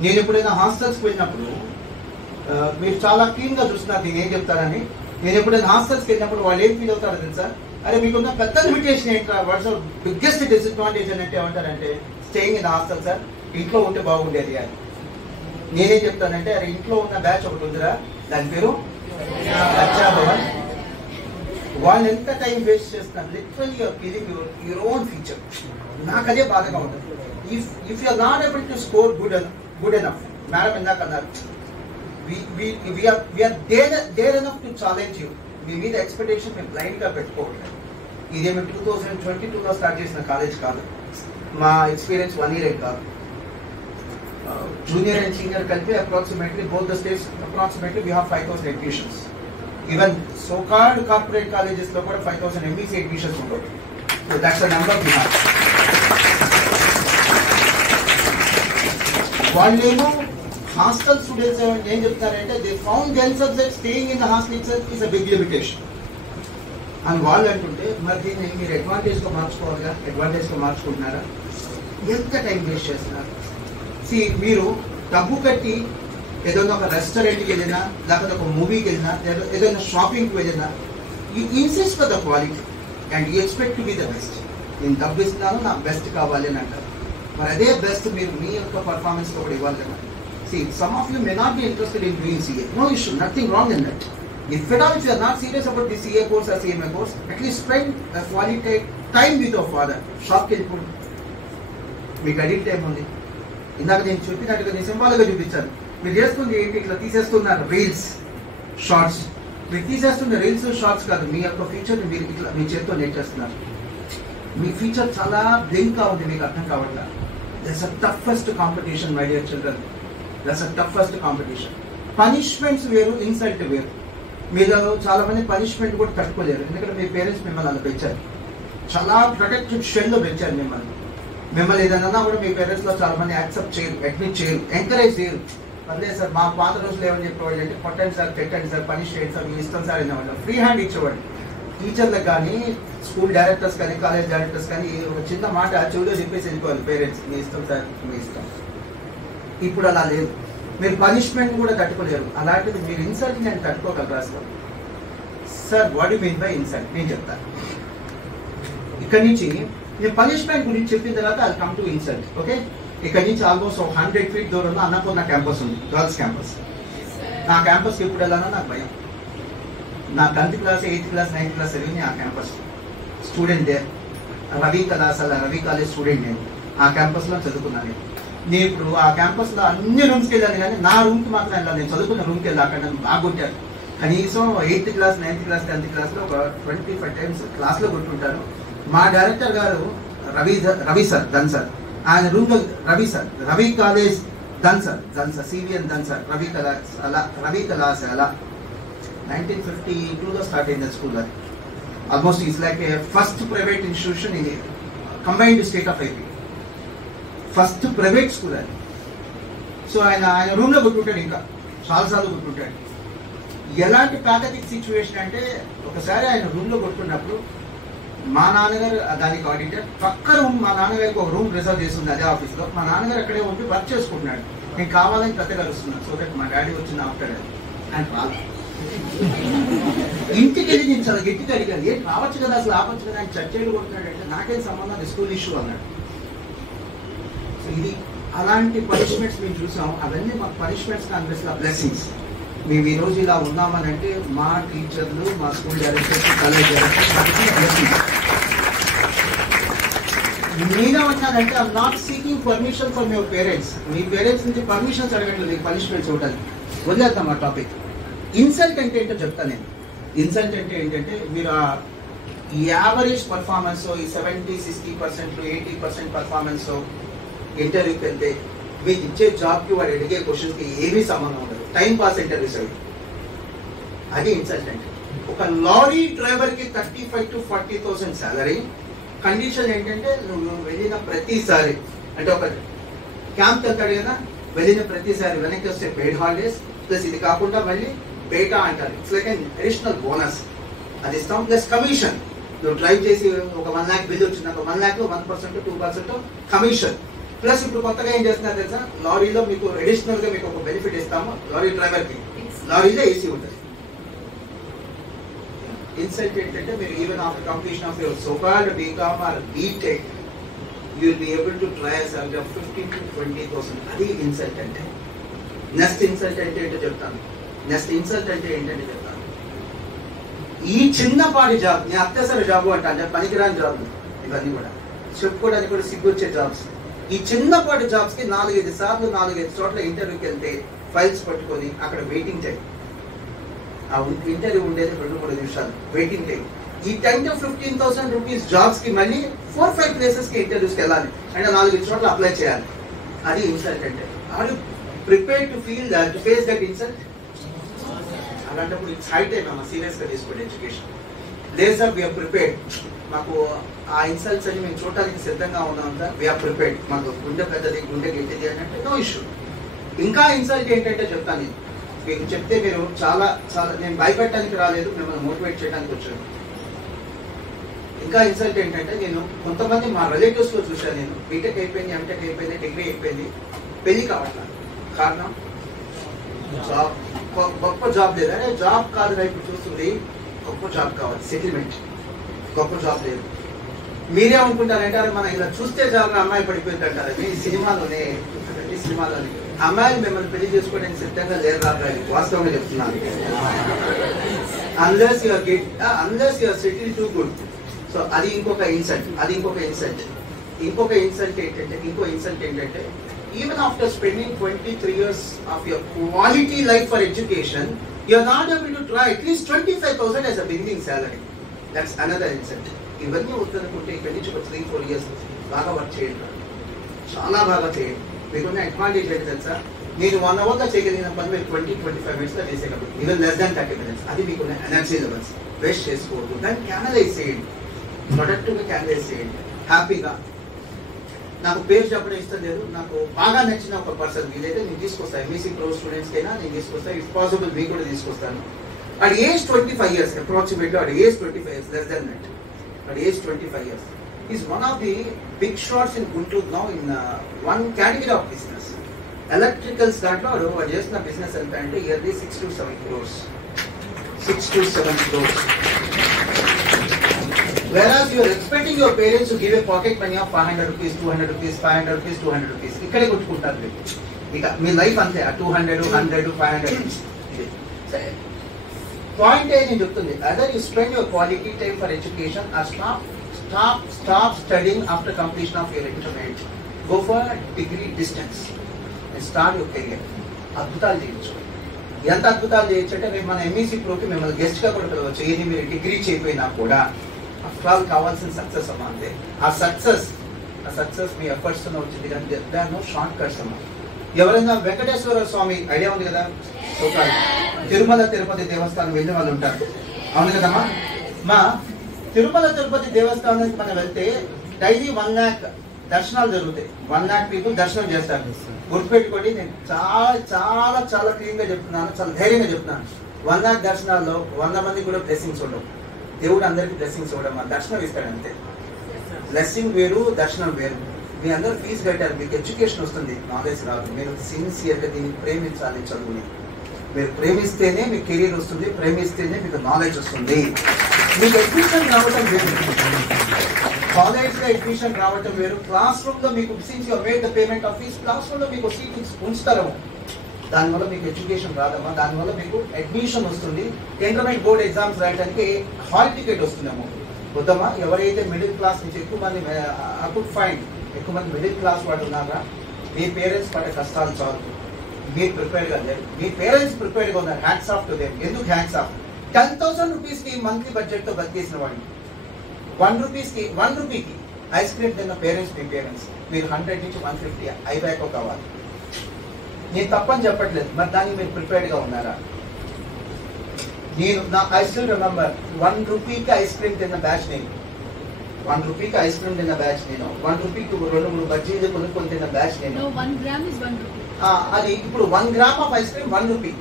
నేను ఎప్పుడైనా హాస్టల్స్కి వెళ్ళినప్పుడు మీరు చాలా క్లీన్గా చూస్తున్నారు నేను ఏం చెప్తానని. నేను ఎప్పుడైనా హాస్టల్స్కి వెళ్ళినప్పుడు వాళ్ళు ఏం ఫీల్ అవుతారో తెలుసా? అరే మీకున్న పెద్ద లిమిటేషన్ ఏంటా, వాట్స్ బిగ్గెస్ట్ డిసడ్వాంటేజ్ అని అంటే ఏమంటారంటే స్టేయింగ్ ఇన్ హాస్టల్ సార్, ఇంట్లో ఉంటే బాగుండేది అని. నేనేం చెప్తానంటే అరే ఇంట్లో ఉన్న బ్యాచ్ ఒకటి ఉందిరా, దాని పేరు లజ్జాభవన్. వాళ్ళు ఎంత టైం వేస్ట్ చేస్తున్నారు, literally you're killing your own future. నాకు అదే బాధగా ఉంటుంది. If you're not able to score good enough, madam ఇందాక అన్నారు, we are there enough to challenge you. మీ మీద ఎక్స్పెక్టేషన్ మేము బ్లైండ్ గా పెట్టుకోవట్లేదు. ఇదేమి 2022లో స్టార్ట్ చేసిన కాలేజ్ కాదు, మా ఎక్స్పీరియన్స్ 1 year కాదు. జూనియర్ అండ్ సీనియర్ కలిపి approximately both the states approximately we have 5,000 admissions. Even so called corporate colleges లో కూడా 5,000 ఎంఈసీ అడ్మిషన్స్ ఉండవు. So that's the number we have. వాళ్ళేమో హాస్టల్ స్టూడెంట్స్ ఏం చెప్తారంటే they found themselves that staying in the hostel itself is a big limitation అని వాళ్ళు అంటుంటే, మరి దీన్ని మీరు అడ్వాంటేజ్గా మార్చుకోవాలిగా, అడ్వాంటేజ్గా మార్చుకుంటున్నారా? ఎంత టైం వేస్ట్ చేస్తున్నారు? మీరు డబ్బు కట్టి ఏదైనా ఒక రెస్టారెంట్కి వెళ్ళినా, లేకపోతే ఒక మూవీకి వెళ్ళినా, ఏదైనా షాపింగ్కి వెళ్ళినా, you insist for the quality and you expect to be the best. నేను డబ్బు ఇస్తున్నాను, నాకు బెస్ట్ కావాలి అని అంటారు. మరి అదే బెస్ట్ మీరు మీ యొక్క పర్ఫార్మెన్స్లో కూడా ఇవ్వాలి కదా. See, some of you may not be interested in doing CA. No issue, nothing wrong in that. If at all if you are not serious about the CA course or CMA course, at least spend a quality time with your father. Shop ki help. మీకు audit time ఉంది. ఇందాక నేను చెప్పినట్టుగా నేను సింబాల్గా చూపించాను. మీరు చేస్తుంది ఏంటి, ఇట్లా తీసేస్తున్నారు రీల్స్ షార్ట్స్. మీరు తీసేస్తున్న రీల్స్ షార్ట్స్ కాదు, మీ యొక్క ఫ్యూచర్ని మీరు ఇట్లా మీ చేతితో నేర్చేస్తున్నారు. మీ ఫ్యూచర్ చాలా బ్లింక్గా ఉంది, మీకు అర్థం కావట్లేదు. That's a toughest competition my dear children. That's a toughest competition. Punishments వేరు, ఇన్సల్ట్ వేరు. మీరు చాలా మంది పనిష్మెంట్ కూడా తట్టుకోలేరు, ఎందుకంటే మీ పేరెంట్స్ మిమ్మల్ని అలా పెంచారు, చాలా ప్రొటెక్టెడ్ షెల్లో పెంచారు మిమ్మల్ని. ఏదైనా కూడా మీ పేరెంట్స్ లో చాలా మంది యాక్సెప్ట్ చేయరు, అడ్మిట్ చేయరు, ఎంకరేజ్ చేయరు. పర్లేదు సార్, మా పాత రోజులు ఏమని చెప్పేవాళ్ళు అంటే కొట్టండి సార్, పెట్టండి సార్, పనిష్ చేయండి సార్, మీ ఇష్టం సార్ అనేవాళ్ళు. ఫ్రీ హ్యాండ్ ఇచ్చేవాళ్ళు. టీచర్లకు కానీ, స్కూల్ డైరెక్టర్స్ కానీ, కాలేజ్ డైరెక్టర్స్ కానీ ఒక చిన్న మాట చెవులో చెప్పేసి వెళ్ళిపోవాలి పేరెంట్స్, మీ ఇష్టం సార్, మీ ఇష్టం. ఇప్పుడు అలా లేదు, మీరు పనిష్మెంట్ కూడా తట్టుకోలేరు. అలాంటిది మీరు ఇన్సల్ట్ నేను తట్టుకోగలరా అసలు? Sir what you mean by insult నేను చెప్తాను. ఇక్కడి నుంచి నేను పనిష్మెంట్ గురించి చెప్పిన తర్వాత అది కమ్ టు ఇన్సల్ట్. ఓకే, ఇక్కడ నుంచి ఆల్మోస్ట్ 100 feet దూరంలో అన్నపూర్ణ క్యాంపస్ ఉంది, గర్ల్స్ క్యాంపస్. నా క్యాంపస్కి ఎప్పుడు వెళ్ళానో నాకు భయం. నా 10th class 8th class 9th class చదివింది ఆ క్యాంపస్. స్టూడెంట్ దే రవి కళాశాల రవి కాలేజ్ స్టూడెంట్ నేను. ఆ క్యాంపస్లో చదువుకున్నాను నేను. ఇప్పుడు ఆ క్యాంపస్లో అన్ని రూమ్స్కి వెళ్ళాను కానీ నా రూమ్కి మాత్రం వెళ్ళాను. నేను చదువుకున్న రూమ్కి వెళ్ళి అక్కడ నన్ను బాగా కొట్టారు. కనీసం 8th class 9th class 10th క్లాస్లో ఒక 25 టైమ్స్ క్లాస్లో కొట్టుంటారు. మా డైరెక్టర్ గారు రవి సార్ ధన్ సార్, ఆయన రూమ్లో Ravi college Dhan sir CVN Dhan sir Ravi కళాశాల 1952లో స్టార్ట్ అయింది స్కూల్. అది almost it's like A first private institution in combined state of IP, first private school అది. సో ఆయన రూమ్లో కొట్టుకుంటాడు, ఇంకా చాలాసార్లు కొట్టుకుంటాడు. ఎలాంటి ప్యాథటిక్ సిచ్యువేషన్ అంటే ఒకసారి ఆయన రూమ్లో కొట్టుకున్నప్పుడు మా నాన్నగారు దానికి ఆడిటర్, పక్క రూమ్ మా నాన్నగారికి ఒక రూమ్ రిజర్వ్ చేస్తుంది అదే ఆఫీస్లో. మా నాన్నగారు అక్కడే ఉండి వర్క్ చేసుకుంటున్నాడు. నేను కావాలని పెద్దగా అరుస్తున్నాను సో దట్ మా డాడీ వచ్చి ఆపుతాడు. ఆయన రాలేదు. ఇంటికి వెళ్ళి నేను చాలా గట్టిగా అడిగాను, ఏం రావచ్చు కదా అసలు ఆపచ్చు కదా, ఆయన చర్చలు కొడుతున్నాడు అంటే నాకేం సంబంధం, స్కూల్ ఇష్యూ అన్నాడు. సో ఇది అలాంటి పనిష్మెంట్స్ మేము చూసాం. అవన్నీ మాకు పనిష్మెంట్స్ అనిపిస్తున్న బ్లెస్సింగ్స్. మేము ఈ రోజు ఇలా ఉన్నామని అంటే మా టీచర్లు, మా స్కూల్ డైరెక్టర్స్, కాలేజ్ డైరెక్టర్స్. నేనే వచ్చానంటే I'm not seeking permission for your parents. Me parents నుంచి పర్మిషన్స్ అడగట్లేదు మీకు పనిష్మెంట్ చూడాలి. వదిలేద్దాం ఆ టాపిక్. ఇన్సల్ట్ అంటే ఏంటో చెప్తాను నేను. ఇన్సల్ట్ అంటే ఏంటంటే మీరు ఈ యావరేజ్ పర్ఫార్మెన్స్ ఈ 70-60% 80% పర్ఫార్మెన్స్ ఇంటర్వ్యూకి వెళ్తే మీకు ఇచ్చే జాబ్కి వాడు అడిగే క్వశ్చన్కి ఏమీ సంబంధం ఉండదు. టైం పాస్ ఇంటర్వ్యూస్ అవి. అది ఇన్సల్ట్ అంటే. ఒక లారీ డ్రైవర్కి 35,000 to 40,000 శాలరీ. కండిషన్ ఏంటంటే నువ్వు వెళ్ళిన ప్రతిసారి, అంటే ఒక క్యాంప్ వెళ్తాడు కదా, వెళ్ళిన ప్రతిసారి వెనక్కి వస్తే పెయిడ్ హాలిడేస్ ప్లస్ ఇది కాకుండా మళ్ళీ బేటా అంటారు. It's like an additional bonus. అది ఇస్తాం ప్లస్ కమిషన్. నువ్వు డ్రైవ్ చేసి ఒక 1 lakh బిల్ వచ్చింది, 1 lakh 1% 2% కమిషన్. ప్లస్ ఇప్పుడు కొత్తగా ఏం చేస్తున్నారు తెలుసా, లారీలో మీకు అడిషనల్ గా మీకు ఒక బెనిఫిట్ ఇస్తాము. లారీ డ్రైవర్ కి లారీలో ఏసీ ఉంటుంది. ఇన్సల్ట్ ఏంటంటే మీరు even after completion of your so called BCom or BTech you will be able to try salary of 15,000 to 20,000. అది ఇన్సల్ట్ అంటే. నెక్స్ట్ ఇన్సల్ట్ అంటే ఏంటో చెప్తాను. ఈ చిన్నపాటి జాబ్, నేను అత్యవసర జాబ్ అంటాను, పనికిరాని జాబ్, ఇవన్నీ కూడా చెప్పుకోవడానికి కూడా సిగ్గొచ్చే జాబ్స్. ఈ చిన్నపాటి జాబ్స్ కి 4-5 సార్లు 4-5 చోట్ల ఇంటర్వ్యూకి వెళ్తే ఫైల్స్ పట్టుకొని అక్కడ వెయిటింగ్ టైం. ఆ ఇంటర్వ్యూ ఉండేది 2-3 నిమిషాలు వెయిటింగ్ టైం. ఈ 10,000 to 15,000 రూపీస్ జాబ్స్ కి మళ్ళీ 4-5 ప్లేసెస్ కి ఇంటర్వ్యూస్కి వెళ్ళాలి, అంటే 4-5 చోట్ల అప్లై చేయాలి. అది ఇన్సల్ట్ అంటే. Are you prepared to feel that, to face that insult? అలాంటప్పుడు ఇట్స్ హై టైం అమ్మ సీరియస్ గా తీసుకోండి ఎడ్యుకేషన్. లేదు సార్ వీఆర్ ప్రిపేర్డ్, మాకు ఆ ఇన్సల్ట్స్ అని మేము చూడటానికి సిద్ధంగా ఉన్నాం సార్, వీఆర్ ప్రిపేర్డ్, మాకు గుండె పెద్దది గుండె గట్టిది అని అంటే నో ఇష్యూ. ఇంకా ఇన్సల్ట్ ఏంటంటే చెప్తాను నేను, మీకు చెప్తే మీరు చాలా నేను భయపెట్టడానికి రాలేదు, మిమ్మల్ని మోటివేట్ చేయడానికి వచ్చాను. ఇంకా ఇన్సల్ట్ ఏంటంటే నేను కొంతమంది మా రిలేటివ్స్ లో చూశాను. నేను బీటెక్ అయిపోయింది, ఎంటెక్ అయిపోయింది, డిగ్రీ అయిపోయింది, పెళ్లి కావట్లేదు. కారణం జాబ్, గొప్ప జాబ్ లేదు. అరే జాబ్ కాదు ఇప్పుడు చూస్తుంది, గొప్ప జాబ్ కావాలి, సెటిల్మెంట్, గొప్ప జాబ్ లేదు. మీరే అనుకుంటారంటే అరే మనం ఇలా చూస్తే జాబ్ అమ్మాయి పడిపోయింది అంటారు. మీ సినిమాలోనే అమ్మాయిలు మిమ్మల్ని పెళ్లి చేసుకోవడానికి సిద్ధంగా లేరు రాదు, వాస్తవంగా చెప్తున్నాను. Unless your settle too good. So అది ఇంకొక ఇన్సల్ట్. ఇంకో ఇన్సల్ట్ ఏంటంటే even after spending 23 years of your quality life for education, you are not able to try at least 25,000 as a beginning salary. That's another insult. ఇవన్నీ వద్దనుకుంటే ఇక్కడ నుంచి ఒక 3-4 years బాగా వర్క్ చేయండి, చాలా బాగా చేయండి. మీకున్న అడ్వాంటేజ్ ఏంటి తెలుసా, నేను 1 hour లో చేయగలిగిన పని మీరు 20-25 minutes లో చేసేటప్పుడు, ఈవెన్ లెస్ దాన్ 30 minutes. అది మీకున్న ఎనర్జీ లెవెల్స్ వేస్ట్ చేసుకోవద్దు. దాన్ని క్యానలైజ్ చేయండి, ప్రొడక్టివ్గా క్యానలైజ్ చేయండి. హ్యాపీగా నాకు పేరు చెప్పడం ఇష్టం లేదు, నాకు బాగా నచ్చిన ఒక పర్సన్ వీలైతే నేను తీసుకొస్తాను. ఎంఈసీ ప్రో స్టూడెంట్స్ కైనా నేను తీసుకొస్తాను, ఇఫ్ పాసిబుల్ మీకు కూడా తీసుకొస్తాను. At age 25 years approximately, at age 25 years, less than that, at age 25 years is one of the big shots in Guntur now in one category of business. Electricals దాంట్లో వాడు చేస్తున్న business ఎంత అంటే yearly 6 to 7 crores. Whereas you are expecting your parents to give a pocket money of 500 rupees, 200 rupees, 500 rupees, 200 rupees. ఇక్కడే కొట్టుకుంటారు మీరు. ఇక మీ life అంతే, 200, 100, 500. పాయింట్ నేను చెప్తుంది, other you spend your quality time for education or stop studying after completion of your intermediate. Go for degree distance and start your career. అద్భుతాలు చేయొచ్చు. ఎంత అద్భుతాలు చేయొచ్చు అంటే మేము మన ఎంఈసీ ప్రోకి మిమ్మల్ని గెస్ట్ గా కూడా పిలవచ్చు. ఏది మీరు డిగ్రీ చేయకపోయినా కూడా ఆఫ్టర్ ఆల్ కావాల్సిన సక్సెస్ అమ్మా అంతే. ఆ సక్సెస్ మీ ఎఫర్ట్స్ తో వచ్చింది కానీ దాని షార్ట్ కట్స్ అమ్మా. ఎవరైనా వెంకటేశ్వర స్వామి ఐడియా ఉంది కదా, తిరుమల తిరుపతి దేవస్థానం వెళ్ళిన వాళ్ళు ఉంటారు, అవును కదమ్మా. మా తిరుమల తిరుపతి దేవస్థానానికి మనం వెళ్తే డైలీ 1 lakh దర్శనాలు జరుగుతాయి. 1 lakh పీపుల్ దర్శనం చేస్తారు. గుర్తుపెట్టుకోండి, నేను చాలా చాలా చాలా క్లీన్ గా చెప్తున్నాను, చాలా ధైర్యంగా చెప్తున్నాను. 1 lakh దర్శనాల్లో 100 మంది కూడా బ్లెస్సింగ్స్ ఉండవు. దేవుడు అందరికి బ్లెస్సింగ్స్ ఇవ్వడం, దర్శనం ఇస్తాడు అంతే. బ్లెస్సింగ్ వేరు, దర్శనం వేరు. మీ అందరూ ఫీజు కట్టారు, మీకు ఎడ్యుకేషన్ వస్తుంది, నాలెడ్జ్ రాదు. మీరు సిన్సియర్ గా దీన్ని ప్రేమించాలి. చదువుని మీరు ప్రేమిస్తేనే మీకు కెరీర్ వస్తుంది, ప్రేమిస్తేనే మీకు నాలెడ్జ్ వస్తుంది. మీకు అడ్మిషన్ రావటం వేరు, కాలేజ్ లో అడ్మిషన్ రావటం వేరు. క్లాస్ రూమ్ లో మీకు since your made the payment of fees, class room లో మీకు సీట్ ఉంచుతారు. దానివల్ల మీకు ఎడ్యుకేషన్ రాదమ్మా, దానివల్ల మీకు అడ్మిషన్ వస్తుంది. ఇంటర్మీడియట్ బోర్డ్ ఎగ్జామ్స్ రాయడానికి హాల్ టికెట్ వస్తుందేమో. వద్దమ్మా, ఎవరైతే మిడిల్ క్లాస్ నుంచి ఎక్కువ మంది ఐ కుడ్ ఫైండ్ ఎక్కువ మంది మిడిల్ క్లాస్ వాళ్ళు ఉన్నారా, మీ పేరెంట్స్ పడే కష్టాలు చాలు, మీరు ప్రిపేర్డ్ గా లేరు. మీ పేరెంట్స్ ప్రిపేర్డ్ గా ఉన్నారు, హ్యాండ్స్ ఆఫ్ టు దేమ్. ఎందుకు హ్యాండ్స్ ఆఫ్? 10,000 రూపీస్ కి మంత్లీ బడ్జెట్ తో బతికేసిన వాడిని 1 రూపీకి ఐస్ క్రీమ్ తిన్న పేరెంట్స్, మీ పేరెంట్స్. మీరు 100 నుంచి 150 ఐబ్యాక్ కావాలి. నేను తప్పని చెప్పట్లేదు, మరి దానికి మీరు ప్రిపేర్డ్ గా ఉన్నారా? నేను ఐ స్టిల్ రిమెంబర్ 1 రూపీకి ఐస్ క్రీమ్ తిన్న బ్యాచ్ నేను. 1 రూపీకి ఐస్ క్రీమ్ తిన్న బ్యాచ్ నేను. 1 రూపీకి 2-3 బజ్జీలు కొనుక్కొని తిన్న బ్యాచ్ నేను. 1 gram is 1 rupee. అది ఇప్పుడు 1 gram of ice cream 1 rupee.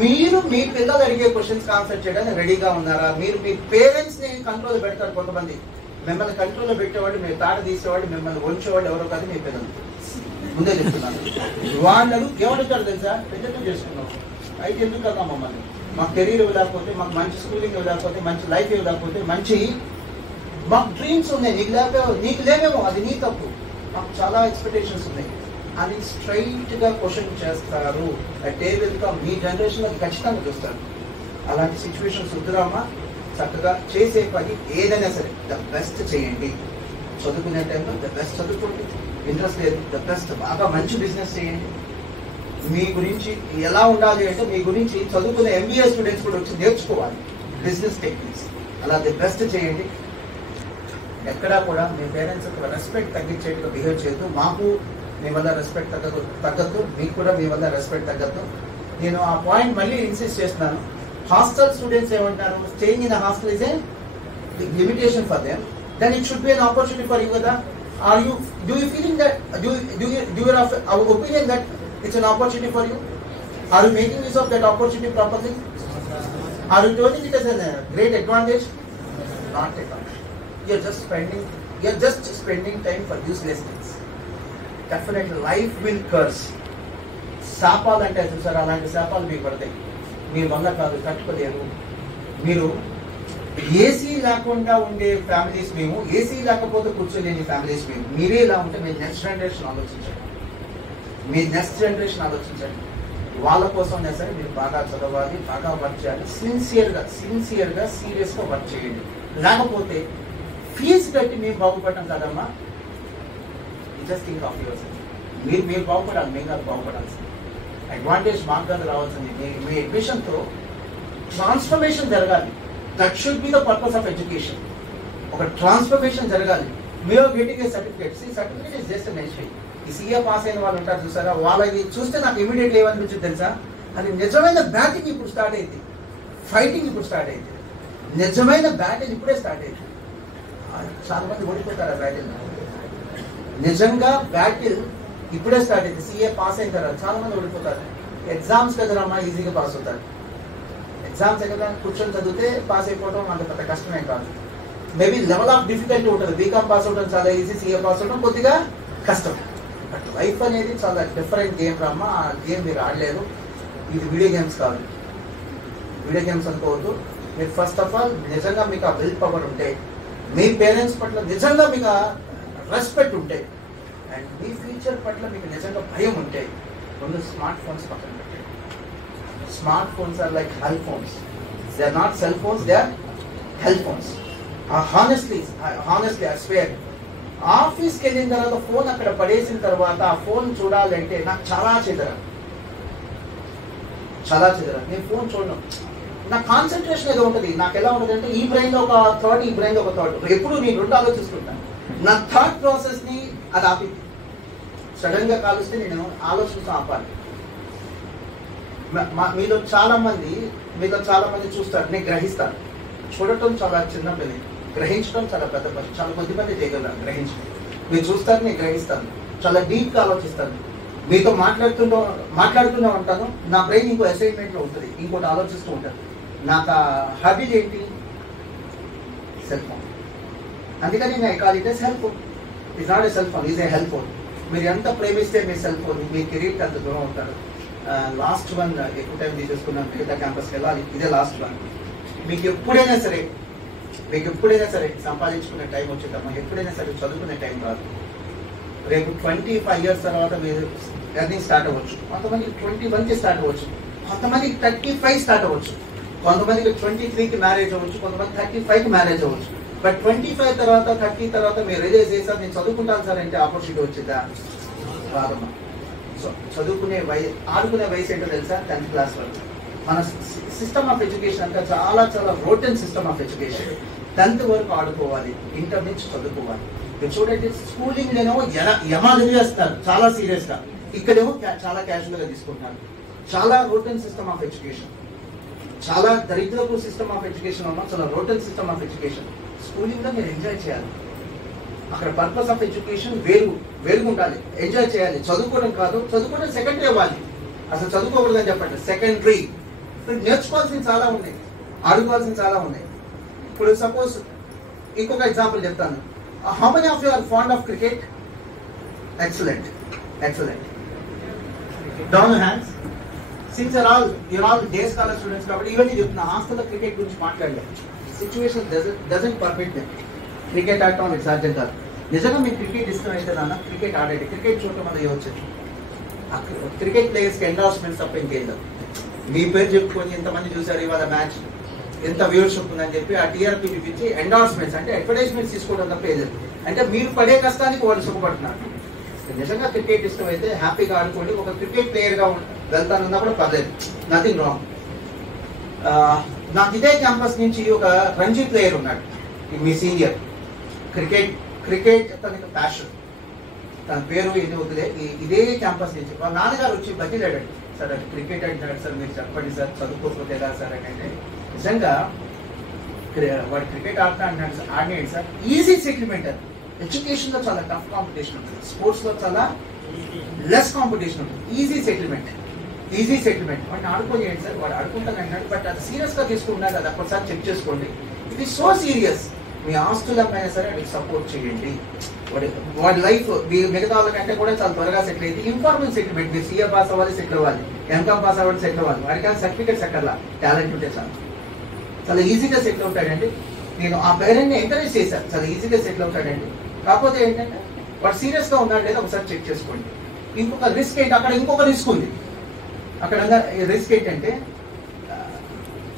మీరు మీ పిల్లలు అడిగే క్వశ్చన్స్ ఆన్సర్ చేయడానికి రెడీగా ఉన్నారా? మీరు మీ పేరెంట్స్ ని కంట్రోల్ పెడతారు కొంతమంది. మిమ్మల్ని కంట్రోల్లో పెట్టేవాడు, మీరు తాట తీసేవాడు, మిమ్మల్ని వంచేవాడు ఎవరో కాదు, మీ పిల్లలు. ముందే చెప్తున్నాను. వాళ్ళు ఏమడుగుతారు తెలుసా? పెద్దలు చేసుకున్నాం, అయితే ఎందుకు కదా మమ్మల్ని, మాకు కెరీర్ ఇవ్వలేకపోతే, మాకు మంచి స్కూలింగ్ ఇవ్వలేకపోతే, మంచి లైఫ్ ఇవ్వలేకపోతే, మంచి మాకు డ్రీమ్స్ ఉన్నాయి, నీకు లేవేమో, అది నీ తప్పు. మాకు చాలా ఎక్స్పెక్టేషన్స్ ఉన్నాయి అని స్ట్రైట్ గా క్వశ్చన్ చేస్తారు. టేబుల్ గా మీ జనరేషన్ లో ఖచ్చితంగా చూస్తారు. అలాంటి సిచ్యువేషన్స్ వద్దురామా. చక్కగా చేసే పని ఏదైనా సరే ద బెస్ట్ చేయండి. చదువుకునే టైంలో ద బెస్ట్ చదువుకోండి. ఇంట్రెస్ట్ లేదు, ద బెస్ట్ బాగా మంచి బిజినెస్ చేయండి. మీ గురించి ఎలా ఉండాలి అంటే, మీ గురించి చదువుకునే MBA స్టూడెంట్స్ కూడా వచ్చి నేర్చుకోవాలి బిజినెస్ టెక్నిక్స్. అలా ది బెస్ట్ చేయండి. ఎక్కడా కూడా మీ పేరెంట్స్ రెస్పెక్ట్ తగ్గించేట్టుగా బిహేవ్ చేయొద్దు. మాకు మీ వల్ల రెస్పెక్ట్ తగ్గద్దు, మీకు కూడా మీ వల్ల రెస్పెక్ట్ తగ్గద్దు. నేను ఆ పాయింట్ మళ్ళీ ఇన్సిస్ట్ చేస్తున్నాను. హాస్టల్ స్టూడెంట్స్ ఏమంటారు? Staying in hostel is a limitation for them, then it should be an opportunity for you కదా. Are you feeling that, do you have our opinion that it's an opportunity for you? Are you making use of that opportunity properly? Are you turning it as a great advantage? Not at all. You're just spending time for useless things. Definitely life will curse. శాపాలు అంటే చూసారు, అలాంటి శాపాలు మీకు పడతాయి. మీ వల్ల కాదు, తట్టుకోలేరు. మీరు ఏసీ లేకుండా ఉండే ఫ్యామిలీస్ మేము, ఏసీ లేకపోతే కూర్చోలేని ఫ్యామిలీస్ మేము. మీరే ఇలా ఉంటే మీ నెక్స్ట్ జనరేషన్ ఆలోచించండి. వాళ్ళ కోసం సరే మీరు బాగా చదవాలి, బాగా వర్క్ చేయాలి. సిన్సియర్గా సీరియస్గా వర్క్ చేయండి. లేకపోతే ఫీజు కట్టి మీరు బాగుపడటం కదమ్మా. Just think of your self. మీరు బాగుపడాలి, మేము కాదు బాగుపడాల్సింది. అడ్వాంటేజ్ మాకు కాదు రావాల్సింది. మీ అడ్మిషన్తో ట్రాన్స్ఫర్మేషన్ జరగాలి. That should be the purpose of education. ఒక ట్రాన్స్ఫర్మేషన్ జరగాలి. మీరు getting a certificate. Certificate is just mention. ఈ CA పాస్ అయిన వాళ్ళు ఉంటారు చూసారా, వాళ్ళకి చూస్తే నాకు ఇమీడియట్లీ ఏమనిపించింది తెలుసా? అది నిజమైన బ్యాటింగ్ ఇప్పుడు స్టార్ట్ అయింది. ఫైటింగ్ ఇప్పుడు స్టార్ట్ అయింది. నిజమైన బ్యాటింగ్ ఇప్పుడే స్టార్ట్ అయింది. చాలా మంది ఓడిపోతారు ఆ బ్యాటిల్. నిజంగా బ్యాటిల్ ఇప్పుడే స్టార్ట్ అయింది. CA పాస్ అయిన తర్వాత చాలా మంది ఓడిపోతారు. ఎగ్జామ్స్ దగ్గరమ్మా ఈజీగా పాస్ అవుతారు. ఎగ్జామ్స్ దగ్గర కూర్చొని చదివితే పాస్ అయిపోవడం అంత పెద్ద కష్టమే కాదు. మేబీ లెవెల్ ఆఫ్ డిఫికల్టీ ఉంటుంది. బీకామ్ పాస్ అవడం చాలా ఈజీ, CA పాస్ అవడం కొద్దిగా కష్టం. బట్ లైఫ్ అనేది చాలా డిఫరెంట్ గేమ్ రామ్మా. ఆ గేమ్ మీరు ఆడలేదు. ఇది వీడియో గేమ్స్ కాదు. వీడియో గేమ్స్ అనుకోవద్దు. మీరు ఫస్ట్ ఆఫ్ ఆల్ నిజంగా మీకు ఆ విల్ పవర్ ఉంటే, మీ పేరెంట్స్ పట్ల నిజంగా మీకు రెస్పెక్ట్ ఉంటే, అండ్ మీ ఫ్యూచర్ పట్ల మీకు నిజంగా భయం ఉంటే, ముందు స్మార్ట్ ఫోన్స్ పక్కన పెట్టండి. Smart phones are like hell phones. They are not cell phones, they are health phones. Honestly, I swear. ఆఫీస్కి వెళ్ళిన తర్వాత ఫోన్ అక్కడ పడేసిన తర్వాత ఆ ఫోన్ చూడాలంటే నాకు చాలా చెదర. నేను ఫోన్ చూడను. నా కాన్సన్ట్రేషన్ ఏదో ఉంటుంది. నాకు ఎలా ఉంటుంది అంటే ఈ బ్రెయిన్ లో ఒక థాట్, ఈ బ్రెయిన్ లో ఒక థాట్. ఎప్పుడు నేను రెండు ఆలోచిస్తుంటాను. నా థాట్ ప్రాసెస్ ని అది ఆపి సడన్ గా కాలుస్తే నేను ఆలోచిస్తూ ఆపాలి. మీలో చాలా మంది చూస్తారు, నేను గ్రహిస్తాను. చూడటం చాలా చిన్న పని, గ్రహించడం చాలా పెద్ద పని. చాలా కొద్దిమంది చేయగలరు గ్రహించడం. మీరు చూస్తారు, నేను గ్రహిస్తాను. చాలా డీప్ గా ఆలోచిస్తాను. మీతో మాట్లాడుతూనే ఉంటాను. నా బ్రెయిన్ ఇంకో అసైన్మెంట్ లో ఉంటుంది, ఇంకోటి ఆలోచిస్తూ ఉంటాను. నాకు హ్యాబిట్ ఏంటి? Cell phone. అందుకని నేను call it cell phone. It's not a cell phone, is a help phone. మీరు ఎంత ప్రేమిస్తే మీ సెల్ ఫోన్ మీ కెరీర్కి అంత దూరం ఉంటారు. లాస్ట్ వన్ ఎక్కువ టైం తీసేసుకున్నాను. మిగతా క్యాంపస్కి వెళ్ళాలి, ఇదే లాస్ట్ వన్. మీకు ఎప్పుడైనా సరే సంపాదించుకునే టైం వచ్చేదమ్మా, ఎప్పుడైనా సరే చదువుకునే టైం రాదు. రేపు 25 years తర్వాత మీరు ఎర్నింగ్ స్టార్ట్ అవ్వచ్చు. కొంతమందికి 21కి స్టార్ట్ అవ్వచ్చు, కొంతమందికి 35 స్టార్ట్ అవ్వచ్చు, కొంతమందికి 23కి మ్యారేజ్ అవ్వచ్చు, కొంతమంది 35కి మ్యారేజ్ అవ్వచ్చు. బట్ 25 తర్వాత 30 తర్వాత మీరు రిలైజ్ చేశారు నేను చదువుకుంటాను సార్ అంటే ఆపర్చునిటీ వచ్చిందా? రాదమ్మా. సో ఆడుకునే వయసు ఏంటో తెలుసా? 10th క్లాస్ వరకు. మన సిస్టమ్ ఆఫ్ ఎడ్యుకేషన్ అంతా చాలా rotten system of education. 10th వరకు ఆడుకోవాలి, ఇంటర్ నుంచి చదువుకోవాలి. మీరు చూడండి, స్కూలింగ్ లేనో యమాదిరి చేస్తారు చాలా సీరియస్ గా, ఇక్కడేమో చాలా క్యాజువల్ గా తీసుకుంటున్నారు. చాలా రోటన్ సిస్టమ్ ఆఫ్ ఎడ్యుకేషన్, చాలా దరిద్రపు సిస్టమ్ ఆఫ్ ఎడ్యుకేషన్ ఉన్నా, చాలా rotten system of education. Schooling లో మీరు ఎంజాయ్ చేయాలి. అక్కడ పర్పస్ ఆఫ్ ఎడ్యుకేషన్ వేరుగా ఉండాలి. ఎంజాయ్ చేయాలి, చదువుకోవడం కాదు. చదువుకోవడం సెకండరీ అవ్వాలి, అసలు చదువుకోకూడదని చెప్పండి, సెకండరీ. నేర్చుకోవాల్సింది చాలా ఉన్నాయి, ఆడుకోవాల్సింది చాలా ఉన్నాయి. ఇప్పుడు సపోజ్ ఇంకొక ఎగ్జాంపుల్ చెప్తాను. How many of you are fond of cricket? Excellent. Down hands. Since you're all day scholar students కాబట్టి ఇవన్నీ చెప్తున్నా. హాస్టల్లో క్రికెట్ గురించి మాట్లాడలేదు. Situation doesn't permit them. Cricket ఆడటం వాళ్ళకి సాధ్యం కాదు. నిజంగా మీకు క్రికెట్ ఇష్టం అయితే నాన్న క్రికెట్ ఆడండి. క్రికెట్ చూడటం వల్ల ఏమొచ్చింది? క్రికెట్ ప్లేయర్స్కి ఎండార్స్మెంట్స్ తప్ప ఇంకేం లేదు. మీ పేరు చెప్పుకొని ఎంతమంది చూసారు ఇవాళ మ్యాచ్, ఎంత వ్యూవర్షిప్ ఉందని చెప్పి ఆ టీఆర్పీ చూపించి ఎండార్స్మెంట్స్ అంటే అడ్వర్టైజ్మెంట్స్ తీసుకోవడం తప్ప ఏది. అంటే మీరు పడే కష్టానికి వాళ్ళు సుఖపడుతున్నారు. నిజంగా క్రికెట్ ఇష్టం అయితే హ్యాపీగా ఆడుకోండి. ఒక క్రికెట్ ప్లేయర్ గా వెళ్తానన్నా కూడా పర్లేదు, నథింగ్ రాంగ్. నాకు ఇదే క్యాంపస్ నుంచి ఒక రంజీ ప్లేయర్ ఉన్నాడు, మీ సీనియర్. క్రికెట్ తనకి ప్యాషన్, తన పేరు ఎన్ని వద్దులే. ఇదే క్యాంపస్ నుంచి వాళ్ళ నాన్నగారు వచ్చి బతిలాడాడు, సార్ అది క్రికెట్ అంటున్నాడు సార్, మీరు చెప్పండి సార్, చదువుకోకపోతే ఎలా సార్ అని. అంటే నిజంగా వాడు క్రికెట్ ఆడుతా అంటున్నాడు సార్, ఆడినాడు సార్. Easy settlement. అది ఎడ్యుకేషన్ లో చాలా టఫ్ కాంపిటీషన్ ఉంటుంది, స్పోర్ట్స్ లో చాలా లెస్ కాంపిటీషన్ ఉంటుంది. Easy settlement. వాడిని ఆడుకోలేండి సార్, వాడు ఆడుకుంటాను అన్నాడు. బట్ అది సీరియస్ గా తీసుకున్నారు, అది ఒక్కసారి చెక్ చేసుకోండి. It is so serious. మీ ఆస్తులమైనా సరే వాడికి సపోర్ట్ చేయండి. వాడి లైఫ్ మిగతా వాళ్ళకంటే కూడా చాలా త్వరగా సెటిల్ అయింది. Informal settlement. మీరు సీఏ పాస్ అవ్వాలి, సెటిల్ అవ్వాలి, ఎంకామ్ పాస్ అవ్వాలి, సెటిల్ అవ్వాలి. వాడికి సర్టిఫికేట్స్ ఎక్కర్లా, టాలెంట్ ఉంటే చాలా ఈజీగా సెటిల్ అవుతాడండి. నేను ఆ పేరెంట్ని ఎంకరేజ్ చేశాను, చాలా ఈజీగా సెటిల్ అవుతాడండి. కాకపోతే ఏంటంటే వాడు సీరియస్ గా ఉన్నాడు లేదా ఒకసారి చెక్ చేసుకోండి. ఇంకొక రిస్క్ ఏంటి, అక్కడ ఇంకొక రిస్క్ ఉంది. అక్కడ రిస్క్ ఏంటంటే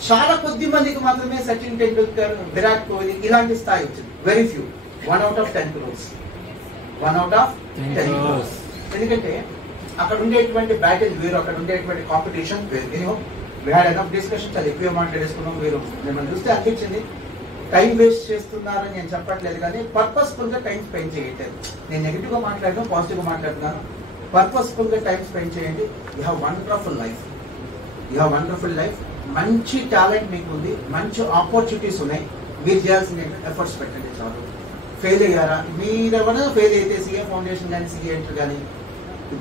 చాలా కొద్ది మందికి మాత్రమే సచిన్ టెండూల్కర్, విరాట్ కోహ్లీ ఇలాంటి స్థాయి వచ్చింది. Very few, 1 out of 10 crores. ఎందుకంటే అక్కడ ఉండేటువంటి బ్యాటిల్ వేరు, అక్కడ ఉండేటువంటి కాంపిటీషన్ వేరు. వీ హ్యాడ్ ఎనఫ్ డిస్కషన్, చాలా ఎక్కువ మాట్లాడేసుకున్నాం. మీరు మిమ్మల్ని చూస్తే అనిపించింది టైం వేస్ట్ చేస్తున్నారని నేను చెప్పట్లేదు, కానీ పర్పస్ఫుల్ గా టైం స్పెండ్ చేయట్లేదు. నేను నెగిటివ్ గా మాట్లాడను, పాజిటివ్ గా మాట్లాడుతున్నాను. పర్పస్ఫుల్ గా టైం స్పెండ్ చేయండి. You have wonderful life. మంచి టాలెంట్ మీకు ఉంది, మంచి ఆపర్చునిటీస్ ఉన్నాయి. మీరు చేయాల్సిన ఎఫర్ట్స్ పెట్టండి. చాలు. ఫెయిల్ అయ్యారా, మీరు ఎవరైనా ఫెయిల్ అయితే సీఏ ఫౌండేషన్ కానీ సీఏ ఎంటర్ కానీ you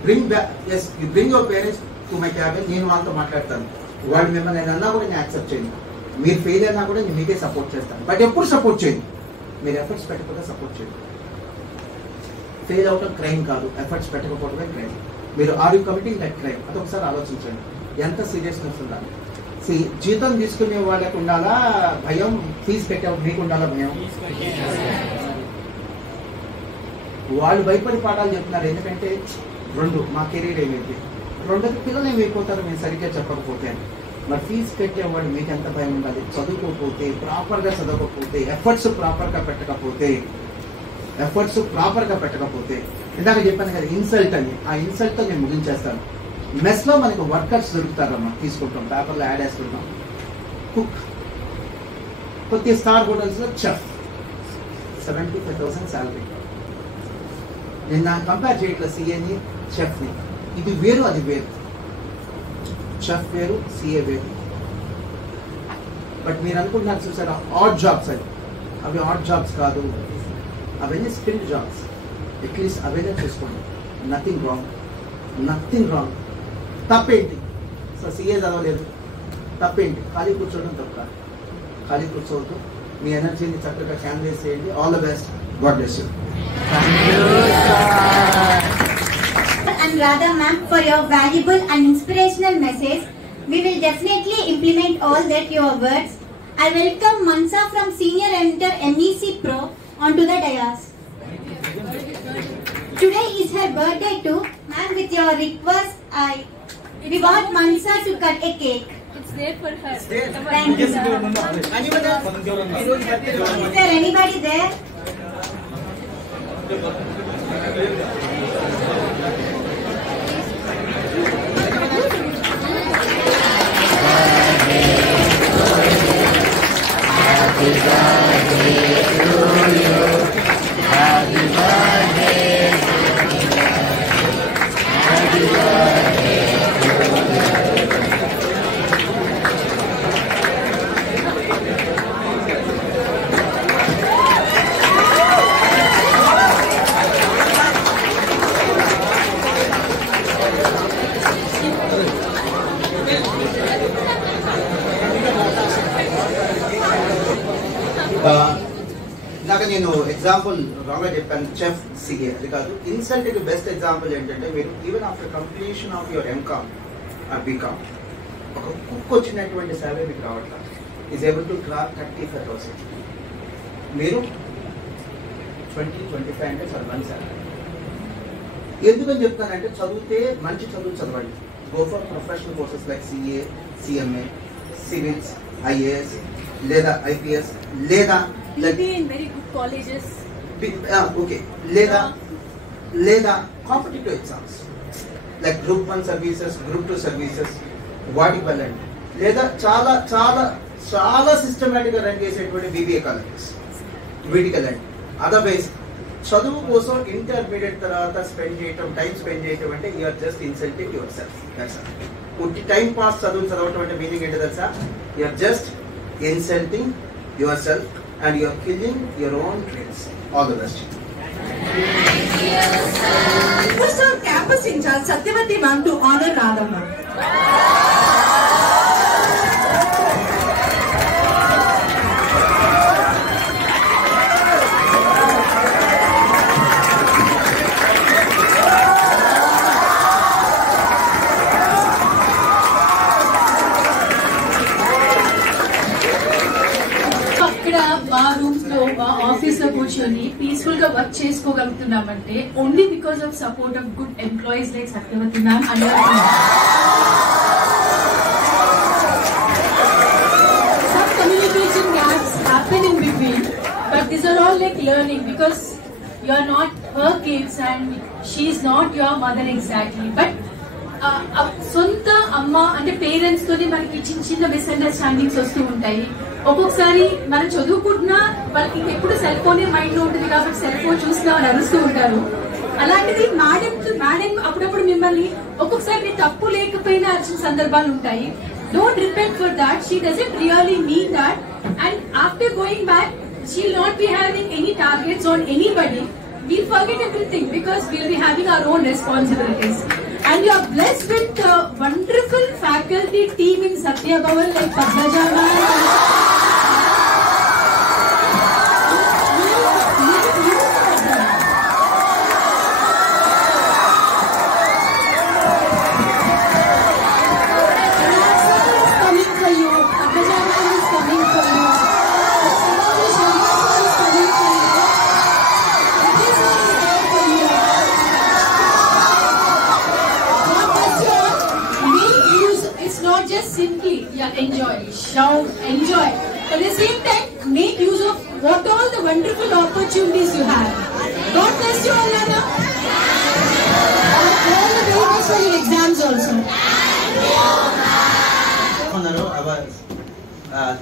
bring your parents to my cabin. నేను వాళ్ళతో మాట్లాడతాను. వాళ్ళు మిమ్మల్ని అన్నా కూడా నేను యాక్సెప్ట్ చేయను. మీరు ఫెయిల్ అయినా కూడా నేను మీకే సపోర్ట్ చేస్తాను. బట్ ఎప్పుడు సపోర్ట్ చేయండి, మీరు ఎఫర్ట్స్ పెట్టకపోతే సపోర్ట్ చేయండి. ఫెయిల్ అవటం క్రైమ్ కాదు, ఎఫర్ట్స్ పెట్టకపోవడమే క్రైమ్. మీరు are you committing that crime? అది ఒకసారి ఆలోచించండి. ఎంత సీరియస్నెస్ ఉండాలి. జీతం తీసుకునే వాళ్ళకి ఉండాలా భయం, ఫీజు పెట్టే మీకు ఉండాలా భయం? వాళ్ళు భయపడి పాఠాలు చెప్తున్నారు. ఎందుకంటే మా కెరీర్ ఏమైంది, పిల్లలు ఏమైపోతారు మేము సరిగ్గా చెప్పకపోతే. మరి ఫీజు కట్టేవాడు మీకు ఎంత భయం ఉండాలి? చదువుకోకపోతే, ప్రాపర్గా చదవకపోతే, ఎఫర్ట్స్ ప్రాపర్గా పెట్టకపోతే ఇందాక చెప్పాను కదా ఇన్సల్ట్ అని, ఆ ఇన్సల్ట్తో నేను ముగించేస్తాను. మెస్లో మనకు వర్కర్స్ దొరుకుతారమ్మా, తీసుకుంటాం, పేపర్లో యాడ్ వేసుకుంటాం. కుక్, కొద్ది స్టార్ హోటల్స్లో చెఫ్, 75,000 శాలరీ. నేను నాకు కంపేర్ చేయట్లేదు సిఏని చెఫ్ని. ఇది వేరు, అది వేరు. చెఫ్ వేరు, సిఏ వేరు. బట్ మీరు అనుకుంటున్నారు చూసారా ఆడ్ జాబ్స్ అని, అవి ఆడ్ జాబ్స్ కాదు, అవన్నీ స్కిల్డ్ జాబ్స్. అట్లీస్ట్ అవన్నీ చూసుకోండి. Nothing wrong. తప్పేంటి? సో సిఏ చదవలేదు, తప్పేంటి? ఖాళీ కూర్చోవడం తప్ప. ఖాళీ కూర్చోవద్దు, మీ ఎనర్జీని చక్కగా క్యాన్వేస్ చేయండి. All the best. God bless you. And Radha ma'am, for your valuable and inspirational message. We will definitely implement all that your words. I welcome Mansa from Senior Editor MEC Pro onto the dais. Today is her birthday too. Ma'am, with your request, we want Mansa to cut a cake. It's there for her. Thank you, sir. Is there anybody there? ఇందాక నేను example రాంగ్గా చెప్పాను, chef CA, అది కాదు. ఇన్సల్ట్కి best example ఏంటంటే, మీరు even after completion of your MCom or BCom ఒక cook వచ్చినటువంటి శాలరీ మీకు రావట్లేదు. Is able to draw 35,000. మీరు 20-25 అంటే చాలా మంచి శాలరీ. ఎందుకని చెప్తానంటే, చదివితే మంచి చదువు చదవండి. Go for professional courses like CA, CMA, civils, IAS లేదా ఐపీఎస్ లేదా in very good colleges. Okay, లేదా competitive exams like group 1 services, group 2 services, వాటికి వెళ్ళండి. లేదా చాలా చాలా చాలా సిస్టమేటిక్గా రన్ చేసేటువంటి బీబీఏ కాలేజెస్, వీటికి వెళ్ళండి. అదర్వైజ్ చదువు కోసం ఇంటర్మీడియట్ తర్వాత టైం స్పెండ్ చేయటం అంటే you're just insulting yourself. పుట్టి టైం పాస్ చదవటం అంటే మీనింగ్ ఏంటో తెలుసా? You're just insulting yourself and you are killing your own dreams. All the best. Request our campus in charge Satyavati ma'am to honor Radha ma'am. మా rooms లో, మా office లో కూర్చొని peaceful గా వర్క్ చేసుకోగలుగుతున్నామంటే only because of support of good employees like Satyavathi ma'am and some communication gaps happen in between, but these are all like learning because you are not her kids and she is not your mother exactly, but సొంత అమ్మ అంటే parents తోని మనకి చిన్న misunderstandings వస్తూ ఉంటాయి. ఒక్కొక్కసారి మనం చదువుకుంటున్నా వాళ్ళకి ఎప్పుడు సెల్ ఫోనే మైండ్ లో ఉంటుంది కాబట్టి సెల్ ఫోన్ చూసినా వాళ్ళు అరుస్తూ ఉంటారు. అలాంటిది మేడం అప్పుడప్పుడు మిమ్మల్ని ఒక్కొక్కసారి తప్పు లేకపోయినా అరిచిన సందర్భాలు ఉంటాయి. Don't repent for that. She doesn't really mean that and after going back she will not be having any targets on anybody. We'll forget everything because we'll be having our own responsibilities. And you are blessed with a wonderful faculty team in Satya Bhavan like Padmaja ma'am. Simply, enjoy, shout, enjoy. At the same time, make use of what all the wonderful opportunities you have. God bless you all, Nana. All the very best for your exams also.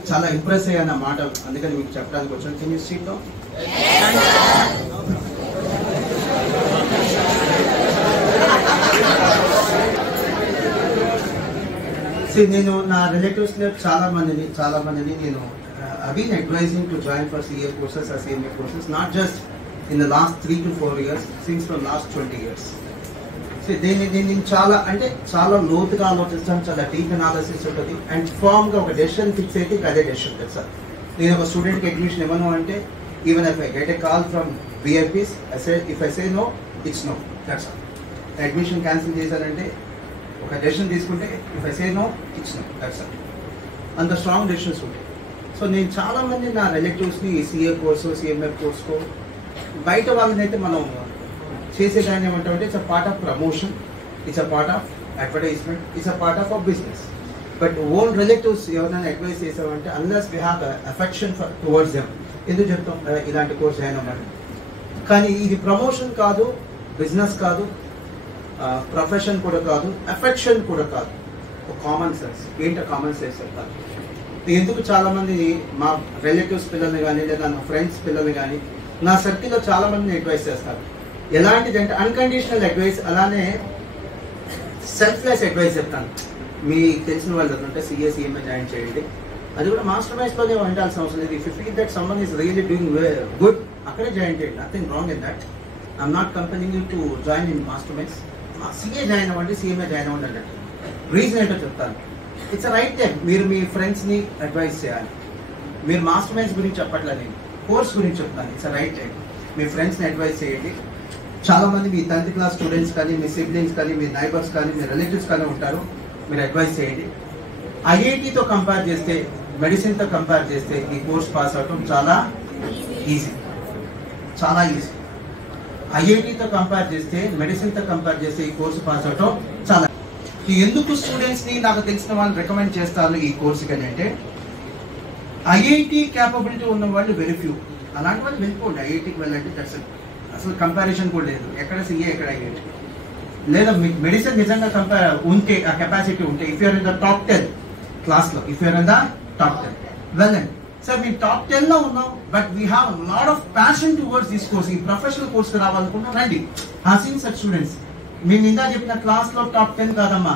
చాలా impress అయ్యాను మాట, అందుకని మీకు చెప్పడానికి వచ్చాను. Can you seat down? నేను నా relatives చాలా మందిని నేను I've been advising to join for CA courses or CMA courses, not just in the last 3 to 4 years, since from last 20 years. నేను చాలా లోతుగా ఆలోచిస్తాను, చాలా డీప్ అనాలిసిస్ ఉంటుంది, అండ్ ఫామ్ గా ఒక డెసిషన్ ఫిక్స్ అయితే అదే డెసిషన్ కదా సార్. నేను ఒక స్టూడెంట్కి అడ్మిషన్ ఇవ్వను అంటే, even if I get a call from VIPs, if I say no, it's no, that's all. Admission cancel చేశారంటే ఒక డెసిషన్ తీసుకుంటే, if I say no, it's no, that's all. అంత స్ట్రాంగ్ డెసిషన్స్ ఉంటాయి. సో నేను చాలా మంది నా రిలేటివ్స్ని CA కోర్సు CMA కోర్సుకో బయట వాళ్ళనైతే మనం చేసేదాన్ని ఏమంటామంటే, it's a part of promotion, it's a part of advertisement, it's a part of business. But own relatives ఎవరైనా అడ్వైస్ చేసామంటే, unless we have affection towards them, ఎందుకు చెప్తాం ఇలాంటి కోర్స్ జాయిన్ అవ్వమని. కానీ ఇది ప్రమోషన్ కాదు, బిజినెస్ కాదు, ప్రొఫెషన్ కూడా కాదు, అఫెక్షన్ కూడా కాదు, కామన్ సెన్స్. ఏంటో కామన్ సెన్స్ చెప్తాను. ఎందుకు చాలా మంది మా రిలేటివ్స్ పిల్లల్ని కానీ, లేదా నా ఫ్రెండ్స్ పిల్లల్ని కానీ, నా సర్కిల్లో చాలా మందిని అడ్వైస్ చేస్తారు. ఎలాంటిదంటే అన్కండిషనల్ అడ్వైస్, అలానే సెల్ఫ్లెస్ అడ్వైస్ చెప్తాను. మీకు తెలిసిన వాళ్ళు ఉంటే CA CMA జాయిన్ చేయండి, అది కూడా మాస్టర్ మైండ్స్లోనే ఉండాల్సిన అవసరం లేదు. If you feel that someone is really doing good, అక్కడే జాయిన్ చేయండి, nothing wrong in that. I'm not campaigning you to join in Master Minds. CA join అవ్వండి, CMA జాయిన్ అవ్వండి అన్నట్టు. రీజన్ ఏంటో చెప్తాను. ఇట్స్ రైట్ టైం మీరు మీ ఫ్రెండ్స్ని advice చేయాలి. మీరు మాస్టర్ మైండ్స్ గురించి చెప్పట్లేదు, నేను కోర్స్ గురించి చెప్తాను. ఇట్స్ రైట్ టైం మీ ఫ్రెండ్స్ని అడ్వైస్ చేయండి. చాలా మంది మీ 10th క్లాస్ స్టూడెంట్స్ కానీ, మీ సిబ్లింగ్స్ కానీ, మీ నైబర్స్ కానీ, మీ రిలేటివ్స్ కానీ ఉంటారు, మీరు అడ్వైస్ చేయండి. IITతో కంపేర్ చేస్తే, మెడిసిన్తో కంపేర్ చేస్తే ఈ కోర్స్ పాస్ అవటం చాలా ఈజీ, చాలా ఈజీ. IITతో కంపేర్ చేస్తే, మెడిసిన్తో కంపేర్ చేస్తే ఈ కోర్సు పాస్ అవటం చాలా. ఎందుకు స్టూడెంట్స్ని నాకు తెలిసిన వాళ్ళు రికమెండ్ చేస్తారు ఈ కోర్సుకి అంటే, IIT క్యాపబిలిటీ ఉన్న వాళ్ళు వెరీ ఫ్యూ. అలాంటి వాళ్ళు వెళ్ళిపోండి, IITకి వెళ్ళండి, దట్స్ ఇట్. అసలు కంపారిజన్ కూడా లేదు, ఎక్కడ CA ఎక్కడ IIT. లేదా మీకు మెడిసిన్ నిజంగా ఉంటే, ఆ కెపాసిటీ ఉంటే, if you're in the top 10 క్లాస్లో, if you're in the top 10 వెళ్ళండి. సార్ మేము టాప్ 10లో ఉన్నాం, but we have lot of passion towards this course. ఈ ప్రొఫెషనల్ కోర్స్కి రావాలనుకుంటున్నాం, రండి. Seen such students. మేము ఇందా చెప్పిన క్లాస్లో టాప్ 10 కాదమ్మా,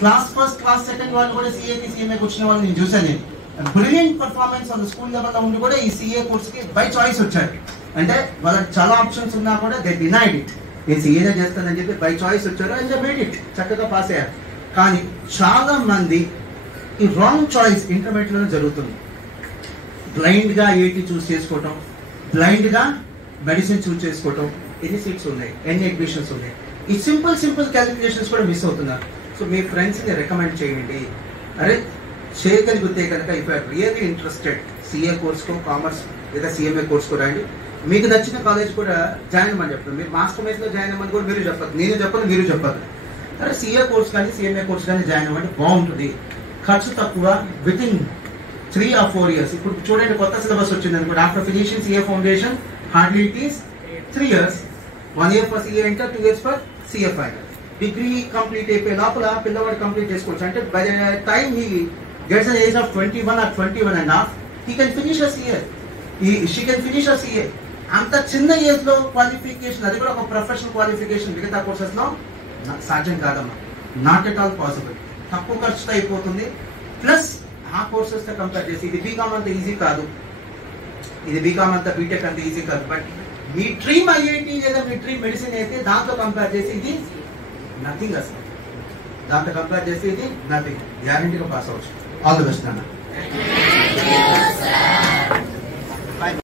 క్లాస్ ఫస్ట్, క్లాస్ సెకండ్ వాళ్ళు కూడా CAకి CMAకి వచ్చిన వాళ్ళు నేను చూసాను. నేను బ్రిలియంట్ పర్ఫార్మెన్స్ ఆన్ స్కూల్ లెవెల్లో ఉండి కూడా ఈ CA కోర్స్కి బై చాయిస్ వచ్చారు. అంటే వాళ్ళకి చాలా ఆప్షన్స్ ఉన్నా కూడా దే డినైడ్ ఇట్. నేను CA చేస్తానని చెప్పి బై చాయిస్ వచ్చారు, అండ్ దే మేడ్ ఇట్, చక్కగా పాస్ అయ్యారు. కానీ చాలా మంది ఈ రాంగ్ చాయిస్ ఇంటర్మీడియట్లో జరుగుతుంది. బ్లైండ్గా IIT చూస్ చేసుకోవటం, బ్లైండ్గా మెడిసిన్ చూస్ చేసుకోవటం. ఎన్ని సీట్స్ ఉన్నాయి, ఎన్ని అడ్మిషన్స్ ఉన్నాయి, ఈ సింపుల్ క్యాలిక్యులేషన్స్ కూడా మిస్ అవుతున్నారు. సో మీ ఫ్రెండ్స్ని రికమెండ్ చేయండి. అరే చేయగలిగితే కనుక, if are really interested, CA కోర్స్కో, కామర్స్ లేదా CMA కోర్స్కో రండి. మీకు నచ్చిన కాలేజ్ కూడా జాయిన్ అవ్వమని చెప్తాను. మీరు మాస్టర్ మైండ్స్లో జాయిన్ అవ్వమని కూడా మీరు చెప్పదు, నేను చెప్పను, మీరు చెప్పదు. అరే CA కోర్స్ కానీ CMA కోర్స్ కానీ జాయిన్ అవ్వండి, బాగుంటుంది, ఖర్చు తక్కువ, విత్ ఇన్ 3 or 4 years. ఇప్పుడు చూడండి, కొత్త సిలబస్ వచ్చింది అనుకోండి. After finishing CA foundation, hardly it is 3 years. 1 year for CA inter, 2 years for CA final. Degree complete అయిపోయే లోపల పిల్లవాడు కంప్లీట్ చేసుకోవచ్చు. అంటే by the time he gets an age of 21 or 21.5, he can finish a CA. She can finish a CA. అంత చిన్న age లో qualification, అది కూడా ఒక ప్రొఫెషనల్ క్వాలిఫికేషన్ మిగతా కోర్సెస్ లో సాధ్యం కాదమ్మా, నాట్ ఎట్ ఆల్ పాసిబుల్. తక్కువ ఖర్చుతో అయిపోతుంది. ప్లస్ ఆ కోర్సెస్ తో కంపేర్ చేసి ఇది బీకామ్ అంత ఈజీ కాదు, ఇది బీకామ్ అంత బీటెక్ అంత ఈజీ కాదు. బట్ మీ డ్రీమ్ IIT లేదా మీ డ్రీమ్ మెడిసిన్ అయితే దాంతో కంపేర్ చేసి ఇది నథింగ్. అసలు దాంతో కంపేర్ చేసి ఇది నథింగ్. గ్యారంటీగా పాస్ అవ్వచ్చు. ఆల్ ది బెస్ట్ అన్న.